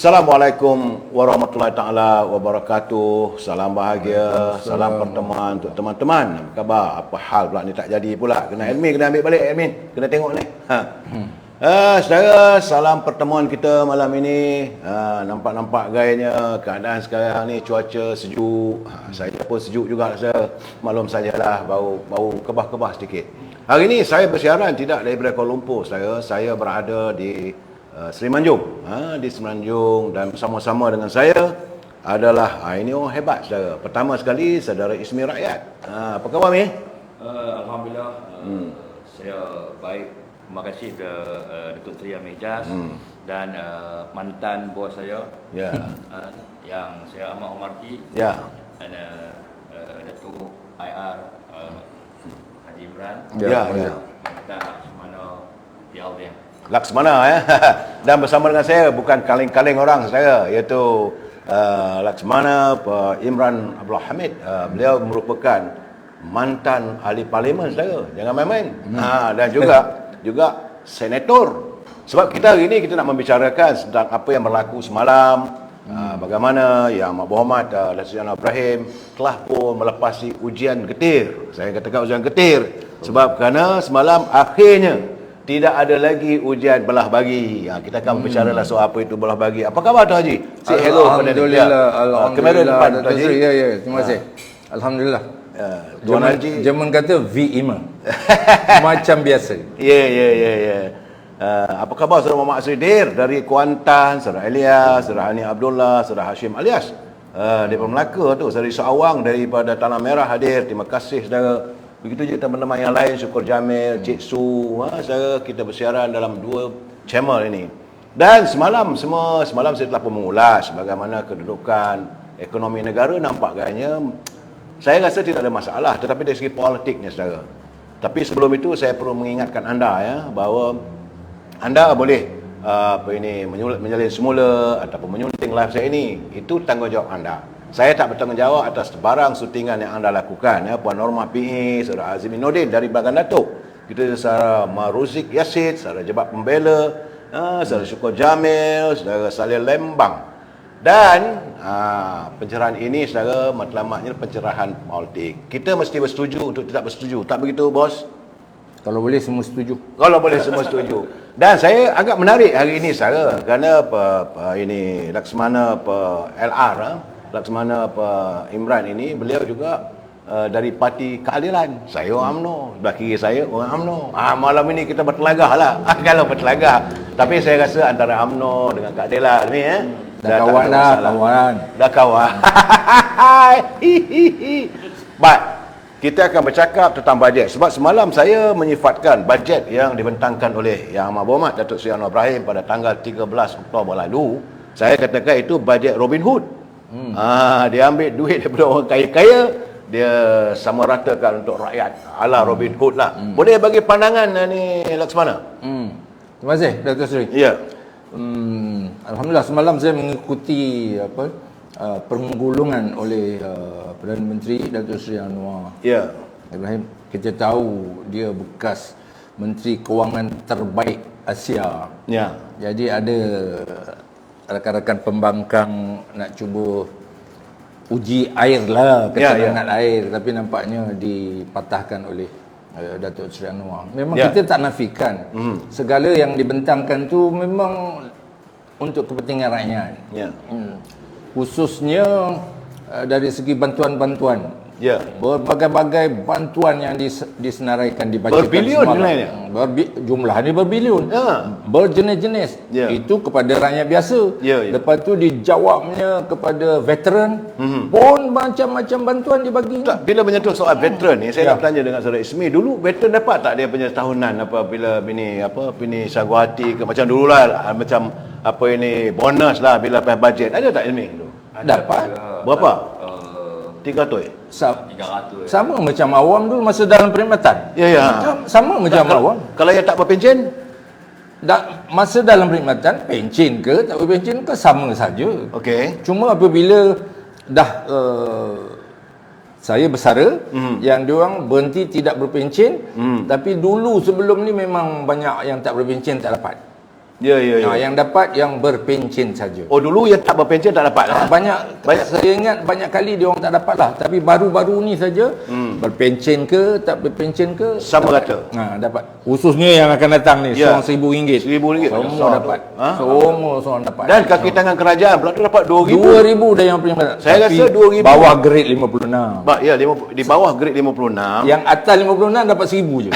Assalamualaikum warahmatullahi taala wabarakatuh. Salam bahagia, salam pertemuan untuk teman-teman. Apa khabar? Apa hal pula ni tak jadi pula? Kena admin, kena ambil balik admin. Kena tengok ni. Saudara, salam pertemuan kita malam ini. Nampak-nampak gayanya keadaan sekarang ni cuaca sejuk. Saya pun sejuk juga rasa. Maklum sajalah bau kebah-kebah sedikit. Hari ini saya bersiaran tidak daripada Kuala Lumpur, saudara. Saya berada di Semenanjung, di Semenanjung, dan bersama-sama dengan saya adalah ini orang hebat, saudara. Pertama sekali saudara Ismi Rakyat. Apa khabar Mi? Alhamdulillah, saya baik. Terima kasih ke Datuk Seri Amir dan mantan bos saya, yang saya amat hormati, dan Datuk IR Haji Imran, dan Laksamana Pialvin. Laksamana dan bersama dengan saya bukan kaleng-kaleng orang saya, iaitu Laksamana Imran Abdul Hamid. Beliau merupakan mantan ahli parlimen, saudara. Jangan main-main. Dan juga senator. Sebab kita hari ini kita nak membicarakan tentang apa yang berlaku semalam. Bagaimana Yang Amat Berhormat Datuk Seri Anwar Ibrahim telah pun melepasi ujian getir. Saya katakan ujian getir sebab kerana semalam akhirnya tidak ada lagi ujian belah bagi. Kita akan berbicaralah soal apa itu belah bagi. Apa khabar Tuan Haji? Say hello kepada dia. Kamera depan Tuan Haji. Ya, terima kasih. Alhamdulillah. Tuan Haji. Jerman kata V-Ima. Macam biasa. Ya. Apa khabar Saudara Muhammad Asridir dari Kuantan, Saudara Elias, Saudara Hani Abdullah, Saudara Hashim Alias daripada Melaka tu, Saudara Isa Awang daripada Tanah Merah hadir. Terima kasih saudara. Begitu juga teman-teman yang lain, Syukur Jamil, Cik Su, saudara, kita bersiaran dalam 2 channel ini. Dan semalam saya telah pun mengulas bagaimana kedudukan ekonomi negara. Nampak gayanya saya rasa tidak ada masalah, tetapi dari segi politiknya, saudara. Tapi sebelum itu saya perlu mengingatkan anda bahawa anda boleh menyalin semula ataupun menyunting live saya ini. Itu tanggungjawab anda. Saya tak bertanggungjawab atas sebarang syutingan yang anda lakukan. Puan Norma PE, Saudara Azimin Nordin dari Bagan Datuk, kita Saudara Maruzik Yasid, Saudara Jebat Pembela, Saudara Syukur Jamil, Saudara Salil Lembang. Dan pencerahan ini, saudara, matlamatnya pencerahan politik. Kita mesti bersetuju untuk tidak bersetuju. Tak begitu, bos? Kalau boleh semua setuju. Kalau boleh semua setuju. Dan saya agak menarik hari ini, saudara, kerana ini Laksamana LR, Laksamana Imran ini, beliau juga dari Parti Keadilan. Saya orang UMNO, sebelah kiri saya orang UMNO. Malam ini kita bertelagah lah. Kalau bertelagah. Tapi saya rasa antara UMNO dengan Keadilan ni dah kawan dah, kawan. Dah kawan. Baik, kita akan bercakap tentang bajet. Sebab semalam saya menyifatkan bajet yang dibentangkan oleh Yang Amat Berhormat Datuk Seri Anwar Ibrahim pada tanggal 13 Oktober lalu. Saya katakan itu bajet Robin Hood. Dia ambil duit daripada orang kaya-kaya, dia sama ratakan untuk rakyat, ala Robin Hood lah. Boleh bagi pandangan ni Laksamana? Terima kasih Datuk Seri. Ya. Alhamdulillah, semalam saya mengikuti penggulungan oleh Perdana Menteri Datuk Seri Anwar Ibrahim. Kita tahu dia bekas Menteri Kewangan terbaik Asia. Jadi ada rakan-rakan pembangkang nak cuba uji air lah, ketenangan air, tapi nampaknya dipatahkan oleh Datuk Seri Anwar. Memang kita tak nafikan segala yang dibentangkan tu memang untuk kepentingan rakyat. Khususnya dari segi bantuan-bantuan. Berbagai-bagai bantuan yang disenaraikan di bajet berbilion nilainya. Jumlahnya berbilion. Berjenis-jenis. Itu kepada rakyat biasa. Lepas tu dijawabnya kepada veteran. Pun macam-macam bantuan dibagi. Bila menyentuh soal veteran ni, saya nak bertanya dengan Saudara Ismi, dulu veteran dapat tak dia punya tahunan bila bini Saguhati ke macam dululah, macam bonus lah bila lepas bajet. Ada tak Ismi dulu? Dapat. Berapa? 300. Sama macam awam dulu masa dalam perkhidmatan. Sama macam awam. Kalau yang tak berpencen, masa dalam perkhidmatan, pencen ke tak berpencen ke sama saja. Cuma apabila dah saya bersara, yang diorang berhenti tidak berpencen, tapi dulu sebelum ni memang banyak yang tak berpencen tak dapat. Yang dapat yang berpencen saja. Oh, dulu yang tak berpencen tak dapat lah. Banyak saya ingat banyak kali dia orang tak dapat lah. Tapi baru-baru ni saja berpencen ke tak berpencen ke sama dapat. rata. Dapat. Khususnya yang akan datang ni, Ya. RM1,000. RM1,000 Semua dapat. Semua dapat. Dan kaki tangan kerajaan pula tu dapat RM2,000. RM2,000 dah yang paling banyak. Saya rasa RM2,000. Bawah grade 56. Ya, di bawah grade 56. Yang atas 56 dapat RM1,000 je.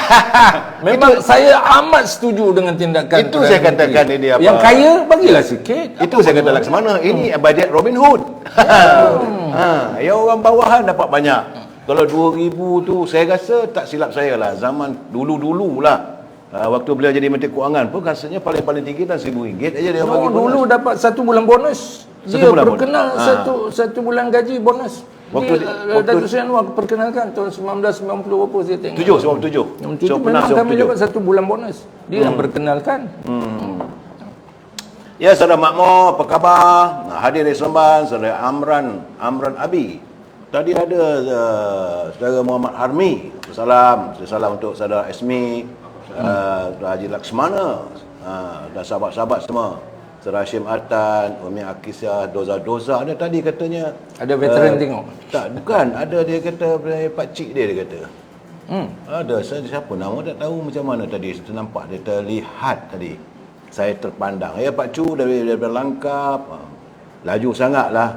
Memang saya amat setuju dengan tindakan Itu saya Perdana Menteri. katakan ini apa? Yang kaya bagilah sikit. Itu saya kata Laksmana. Ini bajet Robin Hood. Yang orang bawahan dapat banyak. Kalau RM2,000 tu saya rasa tak silap saya lah. Zaman dulu-dulu lah. Waktu beliau jadi Menteri Kewangan pun rasanya paling tinggi dan RM1,000 aja dia bagi bonus. Dulu dapat 1 bulan bonus. Satu Dia bulan perkenal bonus. satu bulan gaji bonus. Waktu Datuk Seri Anwar perkenalkan tahun 1990 berapa saya tengok. 97. So, memang kami dapat 1 bulan bonus. Dia yang perkenalkan. Ya, Saudara Makmur, apa khabar? Hadir di Seremban, Saudara Amran Abi. Tadi ada Saudara Muhammad Harmi. Salam untuk Saudara Esmi, Saudara Haji Laksmana, dan sahabat-sahabat semua. Saudara Hashim Atan, Umi Akisah, Doza ada tadi katanya. Ada veteran tengok? Tak, bukan. Ada dia kata, pakcik dia kata. Ada, siapa nama tak tahu macam mana tadi. Saya nampak dia terlihat tadi. Saya terpandang. Ya, Pak Cu daripada Langkap. Laju sangatlah.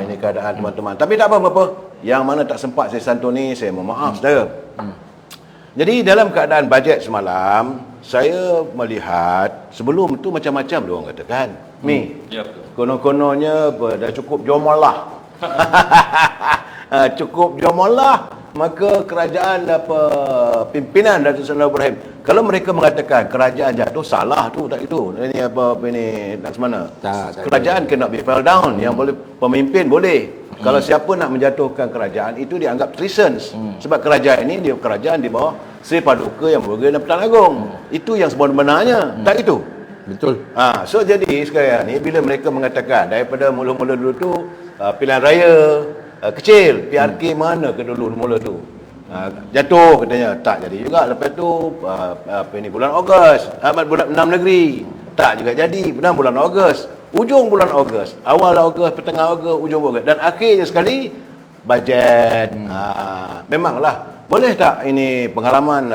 Ini keadaan teman-teman. Tapi tak apa-apa. Yang mana tak sempat saya santuni, saya mohon maaf, saudara. Jadi dalam keadaan bajet semalam, saya melihat sebelum tu macam-macam dia orang katakan. Ya, betul. Konon-kononnya dah cukup jomolah. Cukup jomolah. Maka kerajaan pimpinan Datuk Seri Ibrahim, kalau mereka mengatakan kerajaan jatuh, salah tu tak itu. Ini ini Laksmana. Kerajaan kena be fell down. Yang boleh pemimpin boleh. Kalau siapa nak menjatuhkan kerajaan itu dianggap treason. Sebab kerajaan ini kerajaan di bawah Seri Paduka Yang Berhormat dan Pertahanan Agong. Itu yang sebenarnya. Tak itu. Betul. So jadi sekarang ni bila mereka mengatakan daripada mula-mula dulu tu pilihan raya kecil, PRK mana ke dulu mula tu jatuh katanya, tak jadi juga. Lepas tu bulan Ogos, bulan 6 negeri tak juga jadi, benar bulan Ogos, ujung bulan Ogos, awal Ogos, pertengah Ogos, ujung Ogos, dan akhirnya sekali bajet. Memanglah boleh tak ini pengalaman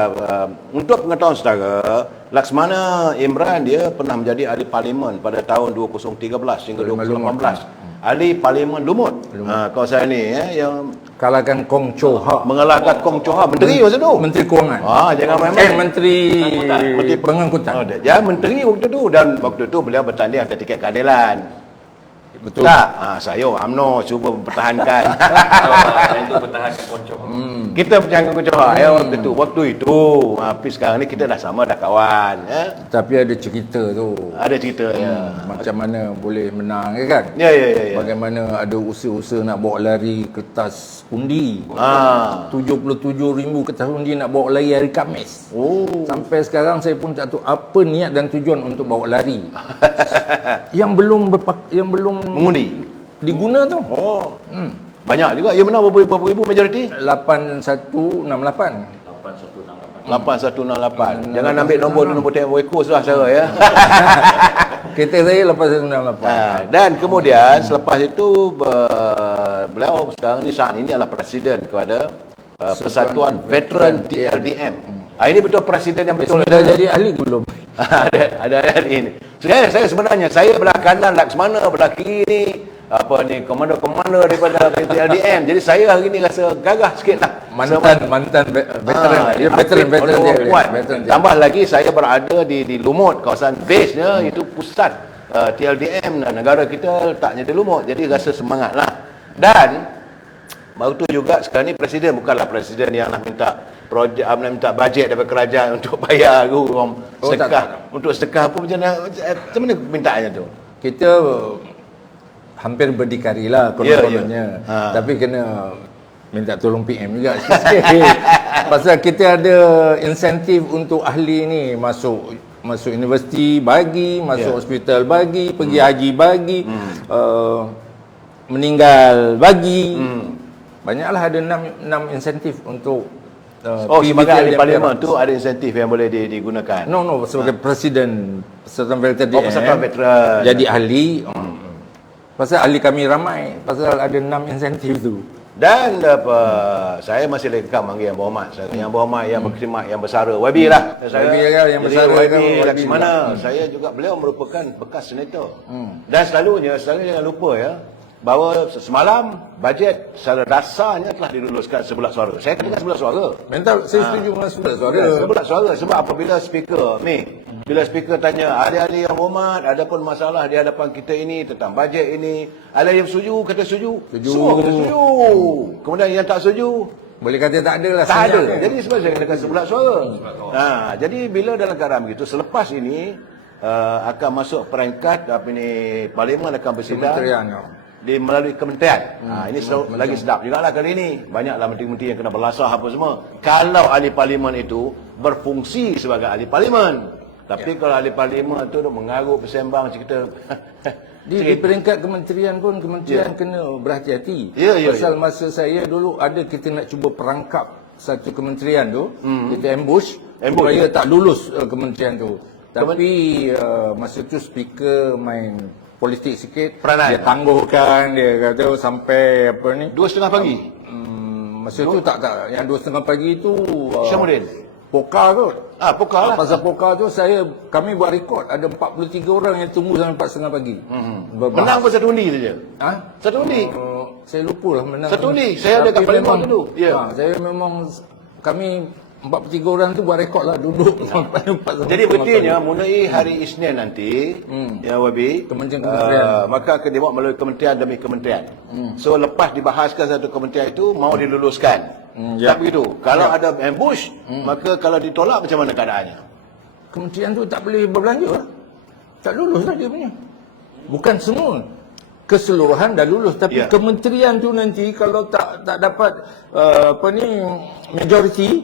untuk pengetahuan saudara, Laksmana Imran dia pernah menjadi ahli parlimen pada tahun 2013 hingga 2018. Ahli Parlimen Lumut. Kawasan ni yang Kalahkan Kong Chow Ha. mengalahkan Kong Chow Ha, menteri masa tu. Menteri Kewangan. Jangan main-main. Menteri Pengangkutan. Dia menteri waktu tu, dan waktu tu beliau bertanding atas tiket keadilan. Betul. Tak, saya UMNO cuba mempertahankan. Itu pertahankan Kocok. Kita pertahankan Kong Chow Ha waktu itu. Tapi sekarang ni kita dah sama, dah kawan. Tapi ada cerita tu. Ada cerita Macam mana boleh menang kan? Ya. Bagaimana ada usaha-usaha nak bawa lari kertas undi. 77,000 kertas undi nak bawa lari hari Khamis. Sampai sekarang saya pun tak tahu apa niat dan tujuan untuk bawa lari. yang belum mengundi diguna tu. Banyak juga. Ia menang berapa ribu majoriti? 8168. 8168. Jangan ambil nombor tu, nombor tempoh ekor sudah saya ya. Kereta saya 8168. Dan kemudian selepas itu beliau sekarang ni saat ini adalah presiden kepada Persatuan Veteran TLDM. Ini betul presiden yang betul. Sudah jadi ahli belum? ada ini. Saya sebenarnya belah kanan Laksmana, belah kiri komando-komando daripada TLDM. Jadi saya hari ni rasa gagah sikit lah. Mantan veteran. Dia veteran dia. Tambah lagi saya berada di Lumut, kawasan base-nya itu pusat TLDM. Negara kita letaknya di Lumut. Jadi rasa semangat lah. Dan baru tu juga sekarang ni presiden bukanlah presiden yang nak minta projek, nak minta bajet daripada kerajaan untuk bayar sedekah. Untuk sedekah apa macam mana mintaannya tu? Kita hampir berdikari lah kononnya. Tapi kena minta tolong PM juga sikit. Pasal kita ada insentif untuk ahli ni masuk universiti bagi, masuk hospital bagi, pergi haji bagi, meninggal bagi. Banyaklah ada 6 insentif untuk sebagai ahli PVT parlimen tu ada insentif yang boleh digunakan. No, sebagai presiden Persatuan Veteran DN. Persatuan Veteran. Jadi ahli. Pasal ahli kami ramai, pasal ada 6 insentif tu. Dan saya masih lagi manggil Yang Berhormat. Yang Berhormat, Yang Berkhidmat, Yang Bersara. YB lah. YB kan, Yang Bersara YB kan, YB. Laksmana. Saya juga, beliau merupakan bekas senator. Dan selalunya jangan lupa ya, bahawa semalam bajet secara dasarnya telah diluluskan sebulat suara. Saya katakan sebulat suara. Mental, saya setuju dengan sebulat suara. Sebulat suara sebab apabila speaker bila speaker tanya ahli-ahli Yang Berhormat ada pun masalah di hadapan kita ini tentang bajet ini, ada yang setuju kata setuju, semua kata setuju. Kemudian yang tak setuju boleh kata tak ada lah. tak ada. Kan? Jadi sebab saya katakan sebulat suara. Jadi bila dalam keadaan begitu, selepas ini akan masuk peringkat parlimen akan bersidang melalui kementerian. Ini lagi sedap jugalah kali ini. Banyaklah menteri-menteri yang kena berlasah apa semua. Kalau ahli parlimen itu berfungsi sebagai ahli parlimen. Tapi kalau ahli parlimen tu mengarut bersembang cerita di peringkat kementerian pun kena berhati-hati. Pasal masa saya dulu kita nak cuba perangkap satu kementerian tu, kita ambush supaya tak lulus kementerian tu. Tapi masa tu speaker main politik sikit, dia tangguhkan, dia kata sampai 2:30 pagi. Masa tu tak yang 2:30 pagi tu Syamuddin Poka kot. Poka lah. Pasal Poka tu kami buat rekod ada 43 orang yang tunggu sampai 4:30 pagi. Menang pun satu undi saja. Satu undi. Saya lupa lah menang. Satu undi. Saya ada kat parlimen dulu. Saya memang kami 43 orang tu buat rekod lah duduk sampai 4:30. Jadi berarti mulai hari Isnin nanti ya YB kementerian maka akan dibuat melalui kementerian demi kementerian. So lepas dibahaskan satu kementerian itu mau diluluskan. Tak begitu. Kalau ada ambush, maka kalau ditolak macam mana keadaannya? Kementerian tu tak boleh berbelanja lah. Tak lulus lah dia punya. Bukan semua. Keseluruhan dah lulus. Tapi kementerian tu nanti kalau tak dapat majority,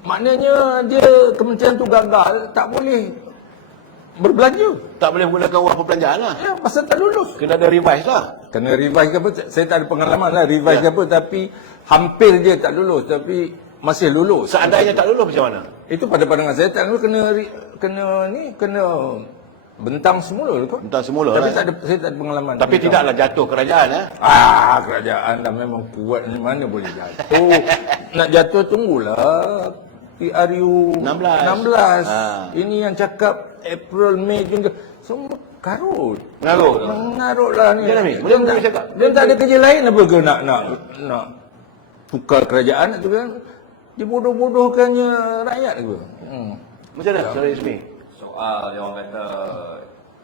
maknanya dia kementerian tu gagal, tak boleh berbelanja. Tak boleh menggunakan wang perbelanjaan lah. Ya, pasal tak lulus. Kena ada revise lah. Kena revise ke apa? Saya tak ada pengalaman lah revise ke apa, tapi hampir dia tak lulus, tapi masih lulus. Seandainya tak lulus macam mana? Itu pada pandangan saya tak lulus kena bentang semula kot. Bentang semula. Tapi saya tak ada pengalaman. Tapi tidaklah jatuh kerajaan kerajaan dah memang kuat, mana boleh jatuh. Nak jatuh tunggulah PRU 16. Ini yang cakap April, Mei, Jun, semua karut. Mengarut lah ni. Dia tak ada kerja lain apa ke nak tukar kerajaan tu kan. Dia bodoh-bodohkannya rakyat ke. Macam mana secara rasmi? Soal yang orang kata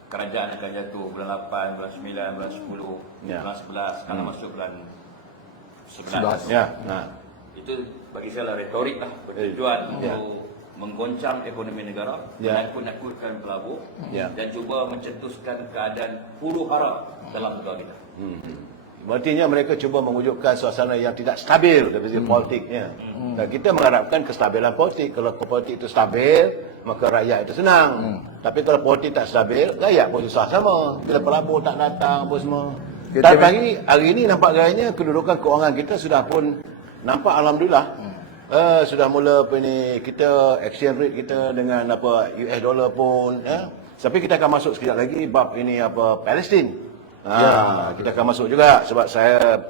kerajaan akan jatuh bulan 8, bulan 9, bulan 10, bulan 11, kalau masuk bulan 11. Itu bagi saya lah retorik lah, bertujuan untuk menggoncang ekonomi negara, menakut-nakutkan pelabur dan cuba mencetuskan keadaan huru hara dalam negara kita. Artinya mereka cuba mewujudkan suasana yang tidak stabil dari segi politiknya. Dan kita mengharapkan kestabilan politik. Kalau politik itu stabil, maka rakyat itu senang. Tapi kalau politik tak stabil, rakyat pun susah sama. Bila pelabur tak datang apa semua. Dan hari ini nampak gayanya kedudukan kewangan kita sudah pun nampak alhamdulillah. Sudah mula kita exchange rate kita dengan US dollar pun tapi kita akan masuk sekejap lagi bab ini Palestin. Kita akan masuk juga sebab saya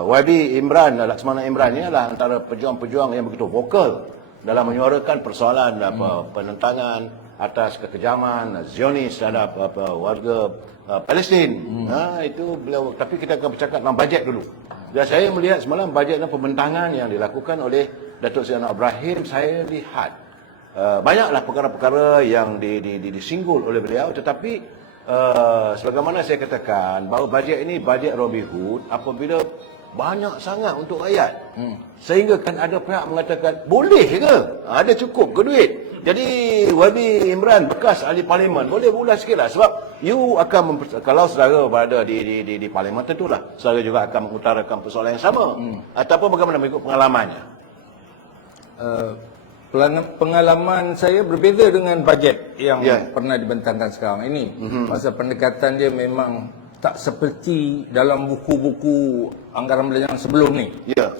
YB Imran, Laksmana Imran ni adalah antara pejuang-pejuang yang begitu vokal dalam menyuarakan persoalan penentangan atas kekejaman Zionis terhadap warga Palestin. Itu beliau. Tapi kita akan bercakap tentang bajet dulu. Dan saya melihat semalam bajet dan pembentangan yang dilakukan oleh Datuk Seri Anwar Ibrahim, saya lihat banyaklah perkara-perkara yang disinggul oleh beliau, tetapi sebagaimana saya katakan bahawa bajet ini bajet Robin Hood apabila banyak sangat untuk rakyat. Sehingga kan ada pihak mengatakan boleh ke? Ada cukup ke duit? Jadi YB Imran bekas ahli parlimen boleh ulas sikitlah sebab you akan kalau saudara berada di parlimen tentulah saudara juga akan mengutarakan persoalan yang sama. Ataupun bagaimana mengikut pengalamannya? Pengalaman saya berbeza dengan bajet yang pernah dibentangkan sekarang ini. Masa pendekatan dia memang tak seperti dalam buku-buku anggaran belanjaan sebelum ni.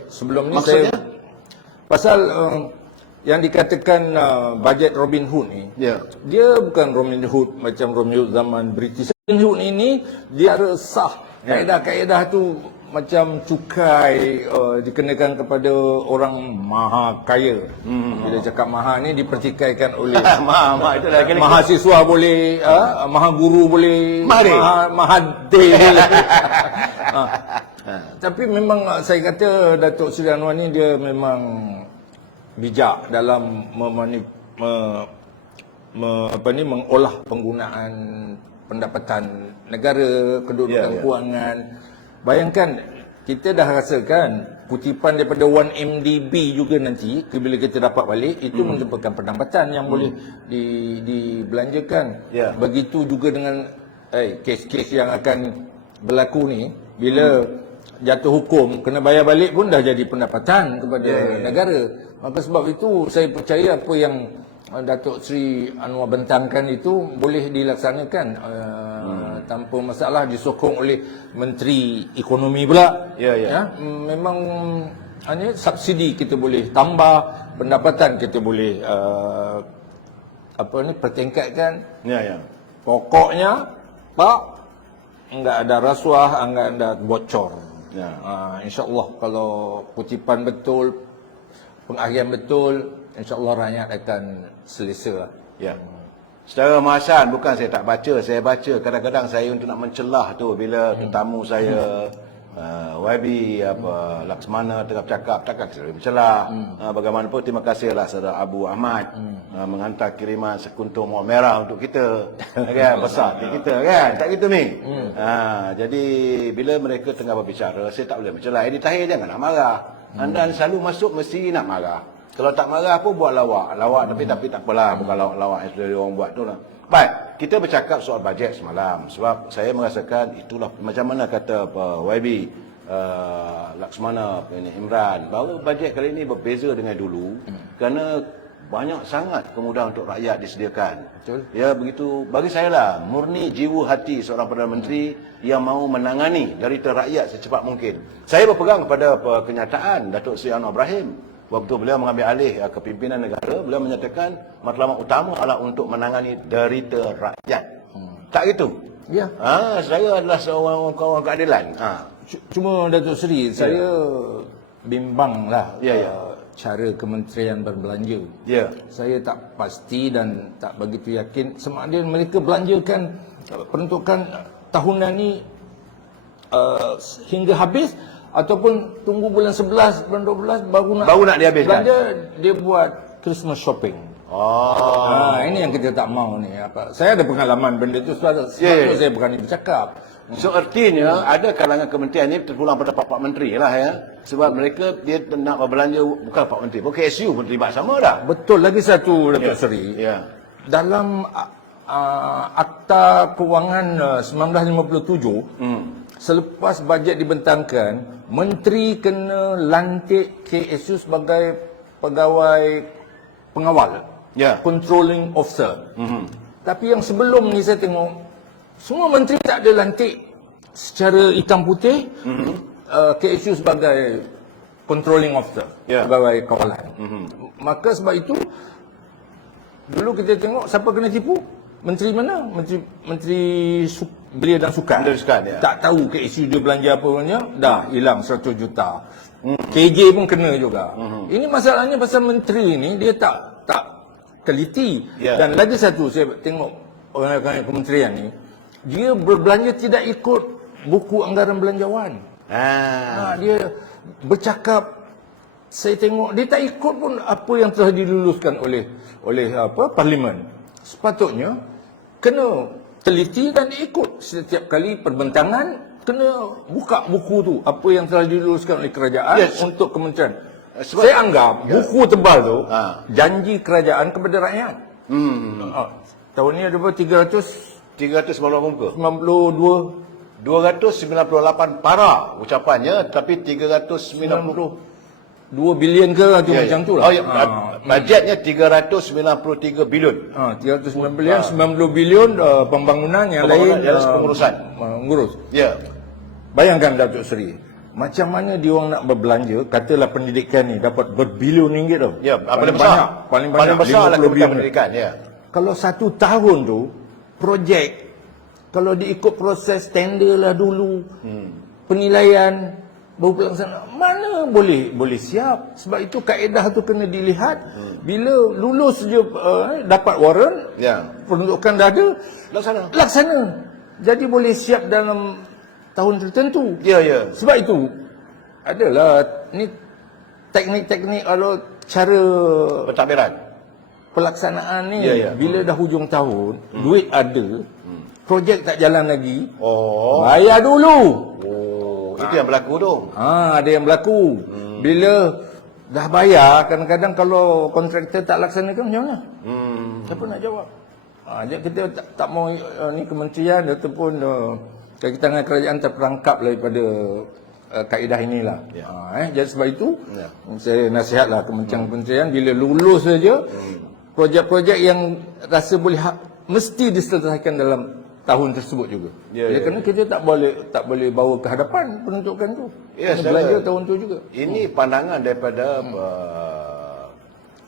Sebelum ni maksudnya? Pasal yang dikatakan bajet Robin Hood ni, dia bukan Robin Hood macam Robin Hood zaman British. Robin Hood ini dia resah. Kaedah-kaedah tu macam cukai dikenakan kepada orang maha kaya. Bila cakap maha ni dipertikaikan oleh mahasiswa boleh, maha guru boleh, mahathir boleh. Tapi memang saya kata Datuk Seri Anwar ni dia memang bijak dalam mengolah penggunaan pendapatan negara, kedudukan kewangan. Bayangkan, kita dah rasakan kutipan daripada 1MDB juga nanti, bila kita dapat balik, itu merupakan pendapatan yang boleh dibelanjakan. Begitu juga dengan kes-kes yang akan berlaku ni, bila jatuh hukum, kena bayar balik pun dah jadi pendapatan kepada negara. Maka sebab itu, saya percaya apa yang Datuk Seri Anwar bentangkan itu boleh dilaksanakan tanpa masalah, disokong oleh Menteri Ekonomi pula. Memang hanya subsidi kita boleh tambah, pendapatan kita boleh pertingkatkan. Pokoknya Pak, enggak ada rasuah, enggak ada bocor. InsyaAllah kalau kutipan betul, pengakhirian betul, InsyaAllah rakyat akan selesa. Secara masan, bukan saya tak baca, saya baca. Kadang-kadang saya untuk nak mencelah tu bila tetamu saya YB Laksmana tengah bercakap, takkan saya boleh mencelah. Bagaimanapun terima kasihlah saudara Abu Ahmad menghantar kiriman sekuntum mawar merah untuk kita. Kan, besar hati kita kan, tak gitu ni. Jadi bila mereka tengah berbicara, saya tak boleh mencelah. Edi Tahir jangan nak marah. Anda selalu masuk mesti nak marah. Kalau tak marah pun buat lawak. Tapi tak apalah, bukan lawak-lawak yang sudah orang buat tu lah. Baik, kita bercakap soal bajet semalam. Sebab saya merasakan itulah macam mana kata YB Laksmana Imran, bahawa bajet kali ini berbeza dengan dulu kerana banyak sangat kemudahan untuk rakyat disediakan. Betul. Ya, begitu. Bagi saya lah, murni jiwa hati seorang Perdana Menteri yang mahu menangani derita rakyat secepat mungkin. Saya berpegang kepada kenyataan Datuk Seri Anwar Ibrahim. Waktu beliau mengambil alih kepimpinan negara, beliau menyatakan matlamat utama adalah untuk menangani derita rakyat. Tak gitu? Ya. Saya adalah seorang kawan keadilan. Cuma Datuk Seri, saya bimbanglah cara kementerian berbelanja. Saya tak pasti dan tak begitu yakin sama ada mereka belanjakan peruntukan tahunan ni hingga habis, ataupun tunggu bulan 11, bulan 12 baru nak dihabiskan. Belanja, dia buat Christmas shopping. Ini yang kita tak mau ni. Saya ada pengalaman benda itu, sebab tu saya berani bercakap. So artinya ada kalangan kementerian ni terpulang pada Pak Menteri lah ya. Sebab mereka dia nak berbelanja bukan Pak Menteri, pun KSU pun terlibat sama dah. Betul. Lagi satu Datuk Seri. Dalam Akta Kewangan 1957, selepas bajet dibentangkan, Menteri kena lantik KSU sebagai pegawai pengawal, controlling officer. Tapi yang sebelum ni saya tengok, semua menteri tak ada lantik secara hitam putih KSU sebagai controlling officer, pegawai kawalan. Maka sebab itu, dulu kita tengok siapa kena tipu? Menteri mana? Menteri Belia dan Sukan. Tak tahu KSU dia belanja apa punya, dah hilang 100 juta. KJ pun kena juga. Ini masalahnya pasal menteri ni dia tak teliti. Dan lagi satu, saya tengok orang-orang kementerian ni, dia berbelanja tidak ikut buku anggaran belanjawan. Dia bercakap, saya tengok dia tak ikut pun apa yang telah diluluskan oleh parlimen. Sepatutnya kena teliti dan ikut setiap kali perbentangan, kena buka buku tu apa yang telah diluluskan oleh kerajaan untuk kementerian. Saya anggap buku tebal tu janji kerajaan kepada rakyat. Tahun ni ada berapa? 300 muka. 298 para ucapannya, tapi 392 bilion ke macam tu lah. Bajetnya 393 bilion. 390 bilion, 90 bilion pembangunan, yang lain pengurusan. Ngurus. Bayangkan Datuk Seri, macam mana dia orang nak berbelanja, katalah pendidikan ni dapat berbilion ringgit tau. Ya, paling besar. Paling banyak besar lah 50 bilion. pendidikan, ya. Kalau 1 tahun tu, projek, kalau diikut proses tender lah dulu, penilaian, baru pelaksanaan, mana boleh siap. Sebab itu kaedah tu kena dilihat. Bila lulus je dapat warrant, penuntukan dah ada, laksana. Jadi boleh siap dalam tahun tertentu. Ya. Sebab itu adalah ni teknik-teknik kalau cara Pentadbiran. pelaksanaan ni. Ya. Bila dah hujung tahun, duit ada, projek tak jalan lagi, Bayar dulu. Itu yang berlaku tu. Ada yang berlaku. Bila dah bayar, kadang-kadang kalau kontraktor tak laksanakan, macam mana? Siapa nak jawab? Kita tak mau ni kementerian ataupun kakitangan kerajaan terperangkap daripada kaedah inilah. Jadi sebab itu saya nasihatlah kementerian-kementerian bila lulus saja projek-projek yang rasa boleh mesti diselesaikan dalam tahun tersebut juga. Kerana kita tak boleh bawa ke hadapan penuntukan tu. Belanja tahun tu juga. Ini pandangan daripada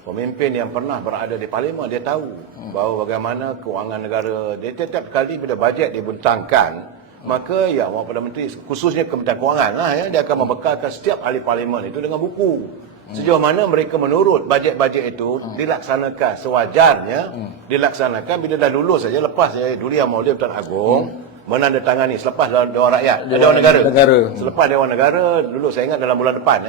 pemimpin yang pernah berada di parlimen. Dia tahu bahawa bagaimana kewangan negara. Dia setiap kali bila bajet dibentangkan, maka orang Perdana Menteri, khususnya Kementerian Kewangan lah, dia akan membekalkan setiap ahli parlimen itu dengan buku. Sejauh mana mereka menurut bajet-bajet itu dilaksanakan sewajarnya, dilaksanakan bila dah lulus saja. Lepas Duli Amodia Pertuan Agong menandatangani selepas Dewan Rakyat, Dewan Negara. Selepas Dewan Negara, dulu saya ingat dalam bulan depan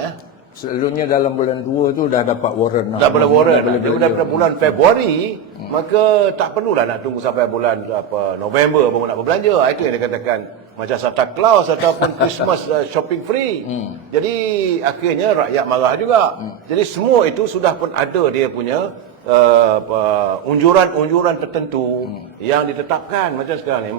Selalunya dalam bulan 2 tu dah dapat warrant. Dah boleh warrant. Daripada bulan Februari, maka tak perlulah nak tunggu sampai bulan November baru nak berbelanja. Itu yang dikatakan macam Santa Claus ataupun Christmas shopping free. Jadi akhirnya rakyat marah juga. Jadi semua itu sudah pun ada dia punya unjuran-unjuran tertentu yang ditetapkan. Macam sekarang ni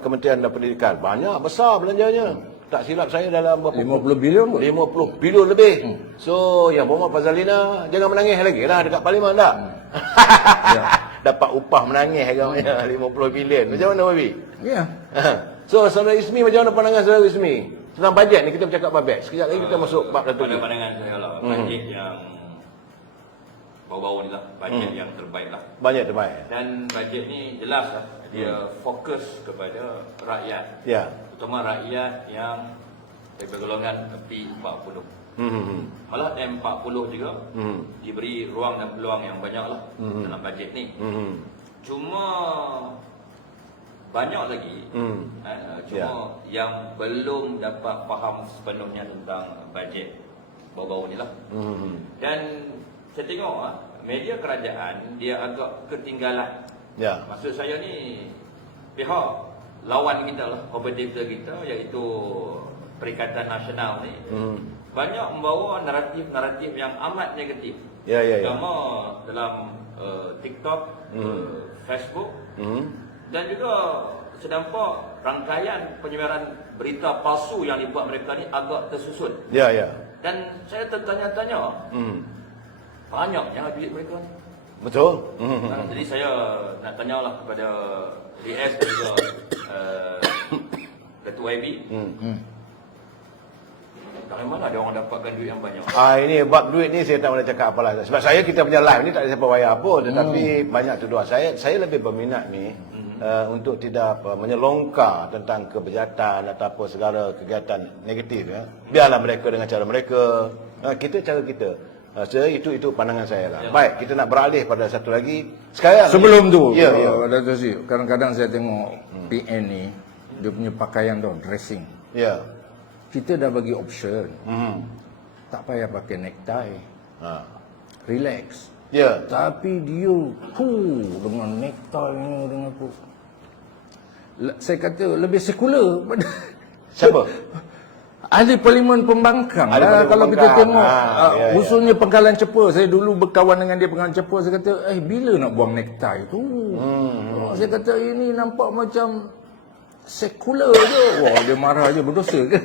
Kementerian Pendidikan banyak besar belanjanya. Tak silap saya dalam 50 bilion pun. 50 bilion lebih. So yang Muhammad Fazalina jangan menangis lagi lah dekat parlimen tak. Dapat upah menangis agamanya 50 bilion. Macam mana Wabi? Ya. So Saudara Ismi, macam mana pandangan Saudara Ismi tentang bajet ni? Kita bercakap bajet. Sekejap lagi kita masuk bab Datuk. Pada pandangan saya lah, bajet yang bau-bau ni lah, bajet yang terbaik lah. Bajet terbaik. Dan bajet ni jelas lah, dia fokus kepada rakyat. Ya. Terutama rakyat yang daripada golongan P40. Malah M40 juga diberi ruang dan peluang yang banyak lah dalam bajet ni. Cuma banyak lagi yang belum dapat faham sepenuhnya tentang bajet bau-bau ni lah. Dan saya tengok media kerajaan dia agak ketinggalan. Maksud saya ni pihak lawan kita lah, kompetitor kita iaitu Perikatan Nasional ni banyak membawa naratif-naratif yang amat negatif. Terutama dalam TikTok, Facebook dan juga sedampak rangkaian penyebaran berita palsu yang dibuat mereka ni agak tersusun. Dan saya tertanya-tanya, banyaknya duit mereka ni. Betul. Jadi saya nak tanyalah kepada DS dan juga Ketua IB. Dari mana dia orang dapatkan duit yang banyak? Ini bab duit ni saya tak boleh cakap apalah. Sebab saya kita punya live ni tak ada siapa bayar pun, tetapi banyak tuduhan. Saya lebih berminat ni untuk tidak menyelongkar tentang kebejatan ataupun segala kegiatan negatif Biarlah mereka dengan cara mereka. Kita cara kita. Itu pandangan saya lah. Baik, kita nak beralih pada satu lagi. Sekarang sebelum tu, Dato' Sri, kadang-kadang saya tengok PN ni, dia punya pakaian tu, dressing. Kita dah bagi option. Tak payah pakai necktie. Relax. Tapi dia dengan necktie ni, dengan apa. Saya kata lebih sekular. Siapa? Ahli Parlimen Pembangkang lah, kalau kita tengok khususnya Pangkalan Cepa. Saya dulu berkawan dengan dia Pangkalan Cepa. Saya kata bila nak buang necktie tu. Saya kata ini nampak macam sekular je. Wah, dia marah je. Berdosa ke?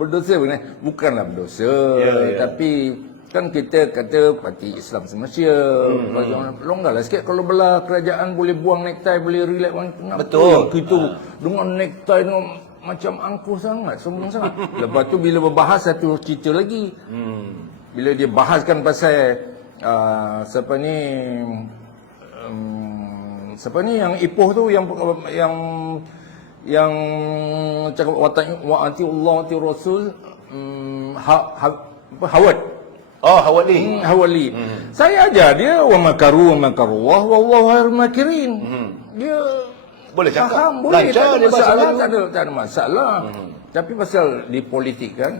Berdosa bukanlah berdosa. Tapi kan kita kata Parti Islam Semalaysia, longgarlah sikit kalau belah kerajaan boleh buang necktie, boleh relax. Betul. Kita dengan necktie macam angkuh sangat, sombong sangat. Lepas tu bila berbahas satu cerita lagi. Bila dia bahaskan pasal siapa ni yang Ipoh tu yang cakap wa ati Allah wa ati Rasul, Hawad. Oh, Hawad Lee. Hawad Lee. Saya ajar dia wa makaru wa makarullah wallahu khairul makirin. Dia boleh cakap. faham, boleh, lancar tak ada dia bahasa masalah, Melayu. tak ada masalah. Tapi pasal dipolitikkan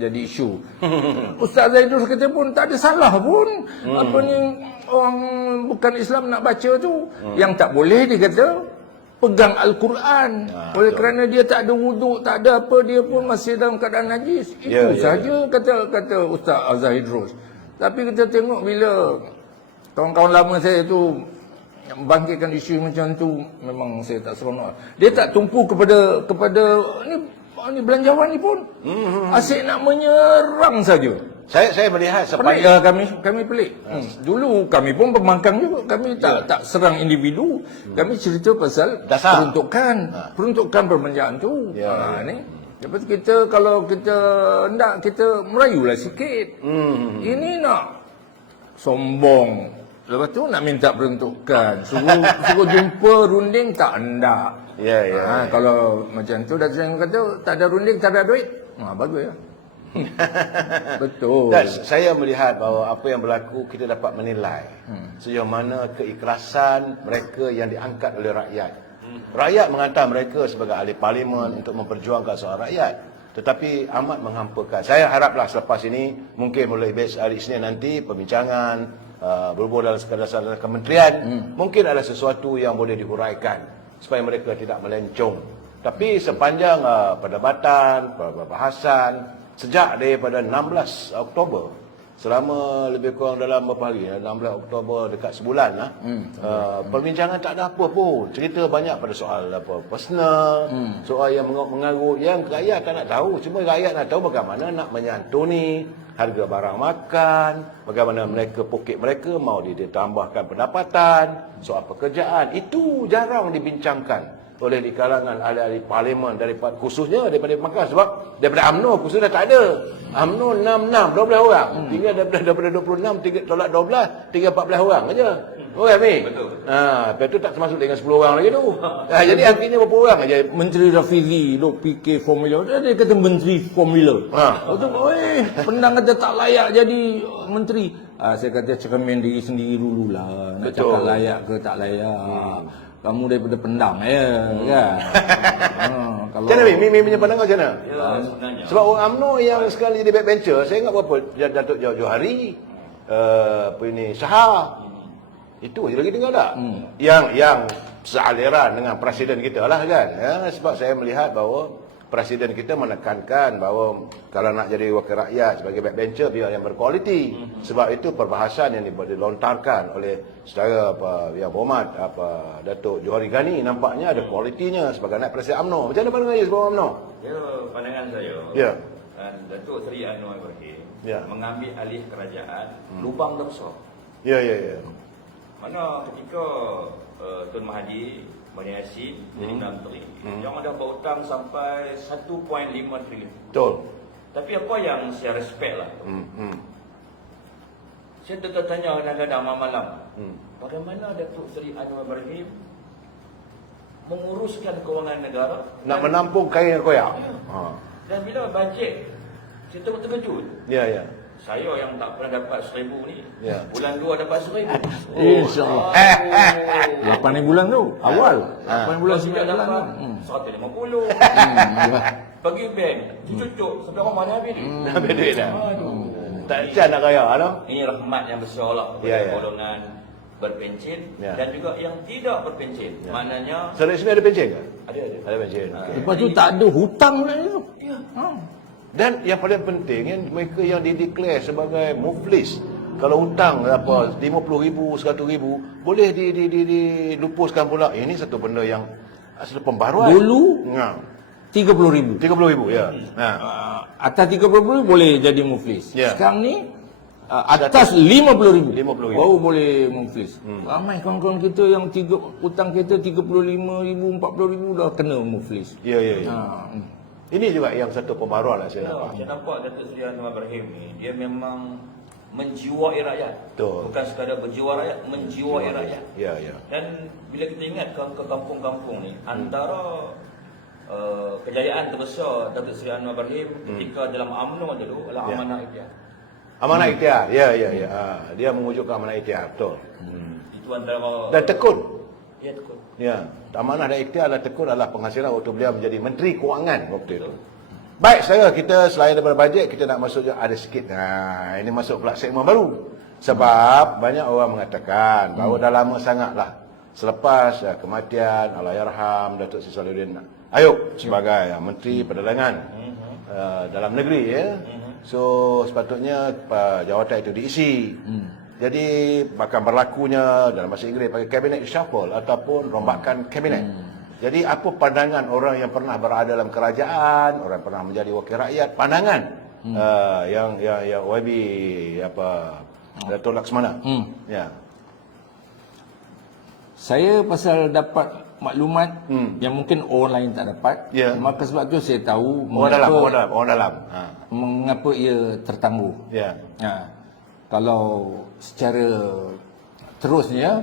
jadi isu. Ustaz Zaidul kata pun tak ada salah pun. Apa ni orang bukan Islam nak baca tu. Yang tak boleh dia kata pegang Al-Quran. Oleh kerana dia tak ada wuduk, tak ada apa, dia pun masih dalam keadaan najis. Itu saja kata Ustaz Zahidrus. Tapi kita tengok bila kawan-kawan lama saya tu bangkitkan isu macam tu, memang saya tak seronok. Dia tak tumpu kepada ni belanjawan ni pun. Asyik nak menyerang saja. Saya melihat Pelik sepanjang kami pelik. Dulu kami pun pembangkang juga. Kami tak serang individu. Kami cerita pasal dasar peruntukan perbelanjaan tu. Ni. Lepas tu kita kalau kita nak kita merayulah sikit. Ini nak sombong. Lepas tu nak minta peruntukan. Suruh jumpa runding tak hendak. Kalau macam tu dah saya kata tak ada runding, tak ada duit. Bagus ya. Betul. Dan saya melihat bahawa apa yang berlaku kita dapat menilai sejauh mana keikhlasan mereka yang diangkat oleh rakyat. Rakyat menghantar mereka sebagai ahli parlimen untuk memperjuangkan soal rakyat. Tetapi amat menghampakan. Saya haraplah selepas ini mungkin mulai hari Isnin nanti perbincangan berhubung dalam sekadar kementerian mungkin ada sesuatu yang boleh dihuraikan supaya mereka tidak melencong. Tapi sepanjang perdebatan, perbahasan sejak daripada 16 Oktober selama lebih kurang dalam berapa hari, 16 Oktober dekat sebulan lah. Perbincangan tak ada apa pun. Cerita banyak pada soal apa personal, soal yang mengarut yang rakyat tak nak tahu. Cuma rakyat nak tahu bagaimana nak menyantuni harga barang makan, bagaimana mereka poket mereka mau ditambahkan pendapatan, soal pekerjaan. Itu jarang dibincangkan oleh di kalangan ahli-ahli parlimen daripada khususnya daripada Makan, sebab daripada UMNO khusus dah tak ada. UMNO 12 orang. Tinggal daripada 26 tolak 12 tinggal 14 orang aja. Mi. Betul. Lepas tu tak termasuk dengan 10 orang lagi tu. Jadi akhirnya berapa orang aja. Menteri Rafizi duk fikir formula. Dia kata menteri formula. Pendang kata tak layak jadi menteri. Saya kata cermin diri sendiri dululah. Nak cakap layak ke tak layak. Kamu daripada pendang kan. Kalau Macam mana Mi punya pandangan macam mana? Sebenarnya Sebab orang UMNO yang sekali jadi backbencher, saya ingat berapa Datuk Johari, apa ini Sahar. Itu je lagi tinggal tak? Yang sealiran dengan presiden kita lah kan. Sebab saya melihat bahawa presiden kita menekankan bahawa kalau nak jadi wakil rakyat sebagai backbencher biar yang berkualiti. Sebab itu perbahasan yang dilontarkan oleh saudara yang berhormat Datuk Johari Ghani nampaknya ada kualitinya sebagai anak presiden UMNO. Macam mana pandangan dia sebagai UMNO? Ya, pandangan saya. Ya. Datuk Seri Anwar Ibrahim mengambil alih kerajaan, lubang dah besar. Ya. Mana ketika Tun Mahathir Bani Yassin jadi Menteri yang ada berhutang sampai 1.5 trilion. Betul. Tapi apa yang saya respect lah, saya tertanya kadang-kadang malam, bagaimana Datuk Seri Anwar Ibrahim menguruskan kewangan negara, Nak menampung kain yang koyak. dan bila bajet, saya terkejut. Ya. Saya yang tak pernah dapat 1,000 ni, bulan 2 dapat 1,000. InsyaAllah. 8 bulan tu awal. 8 bulan Sejak 9 bulan. dapat 150. Pergi bank, dicucuk sampai rumah dah habis ni. Dah habis duit dah. Tak macam nak kaya lah. Ini rahmat yang besar lah kepada golongan berpencen dan juga yang tidak berpencen. Maknanya Saudara sini ada pencen ke? ada. Ada pencen. Okey. Lepas tu tak ada hutang pula tu. Dan yang paling penting yang mereka yang dideklar sebagai muflis, kalau hutang apa 50,000, 100,000 boleh dilupuskan pula. Ini satu benda yang satu pembaruan. Dulu 30,000. 30,000 ya. Atas 30,000 boleh jadi muflis. Ya. Sekarang ni atas 50,000 50,000 baru boleh muflis. Ramai kawan-kawan kita yang hutang kita 35,000, 40,000 dah kena muflis. Ya. Ini juga yang satu pembaruan lah saya nampak. Saya nampak Datuk Seri Anwar Ibrahim ni, dia memang menjiwai rakyat. Betul. Bukan sekadar berjiwa rakyat, menjiwai rakyat. Ya. Dan bila kita ingat ke kampung-kampung ni, antara kejayaan terbesar Datuk Seri Anwar Ibrahim ketika dalam UMNO dulu adalah amanah ikhtiar. Amanah ikhtiar. Ya. Dia mewujudkan amanah ikhtiar. Betul. Itu antara Dan tekun. Ya, tekun. Ya. Amanah dan ikhtiar dan tekun adalah penghasilan waktu beliau menjadi Menteri Kewangan waktu itu. Baik, kita selain daripada bajet, kita nak masuk juga ada sikit. Ini masuk pula segmen baru. Sebab banyak orang mengatakan bahawa dah lama sangatlah selepas kematian Allahyarham Datuk Seri Salahuddin Ayub sebagai Menteri Perdagangan dalam negeri, ya. So sepatutnya jawatan itu diisi. Jadi bahkan berlakunya dalam bahasa Inggeris pakai cabinet reshuffle ataupun rombakan kabinet. Jadi apa pandangan orang yang pernah berada dalam kerajaan, orang yang pernah menjadi wakil rakyat, pandangan yang YB Datuk Laksmana. Ya. Saya pasal dapat maklumat yang mungkin orang lain tak dapat. Maka sebab tu saya tahu orang dalam. Mengapa ia tertangguh. Ya. Kalau secara terusnya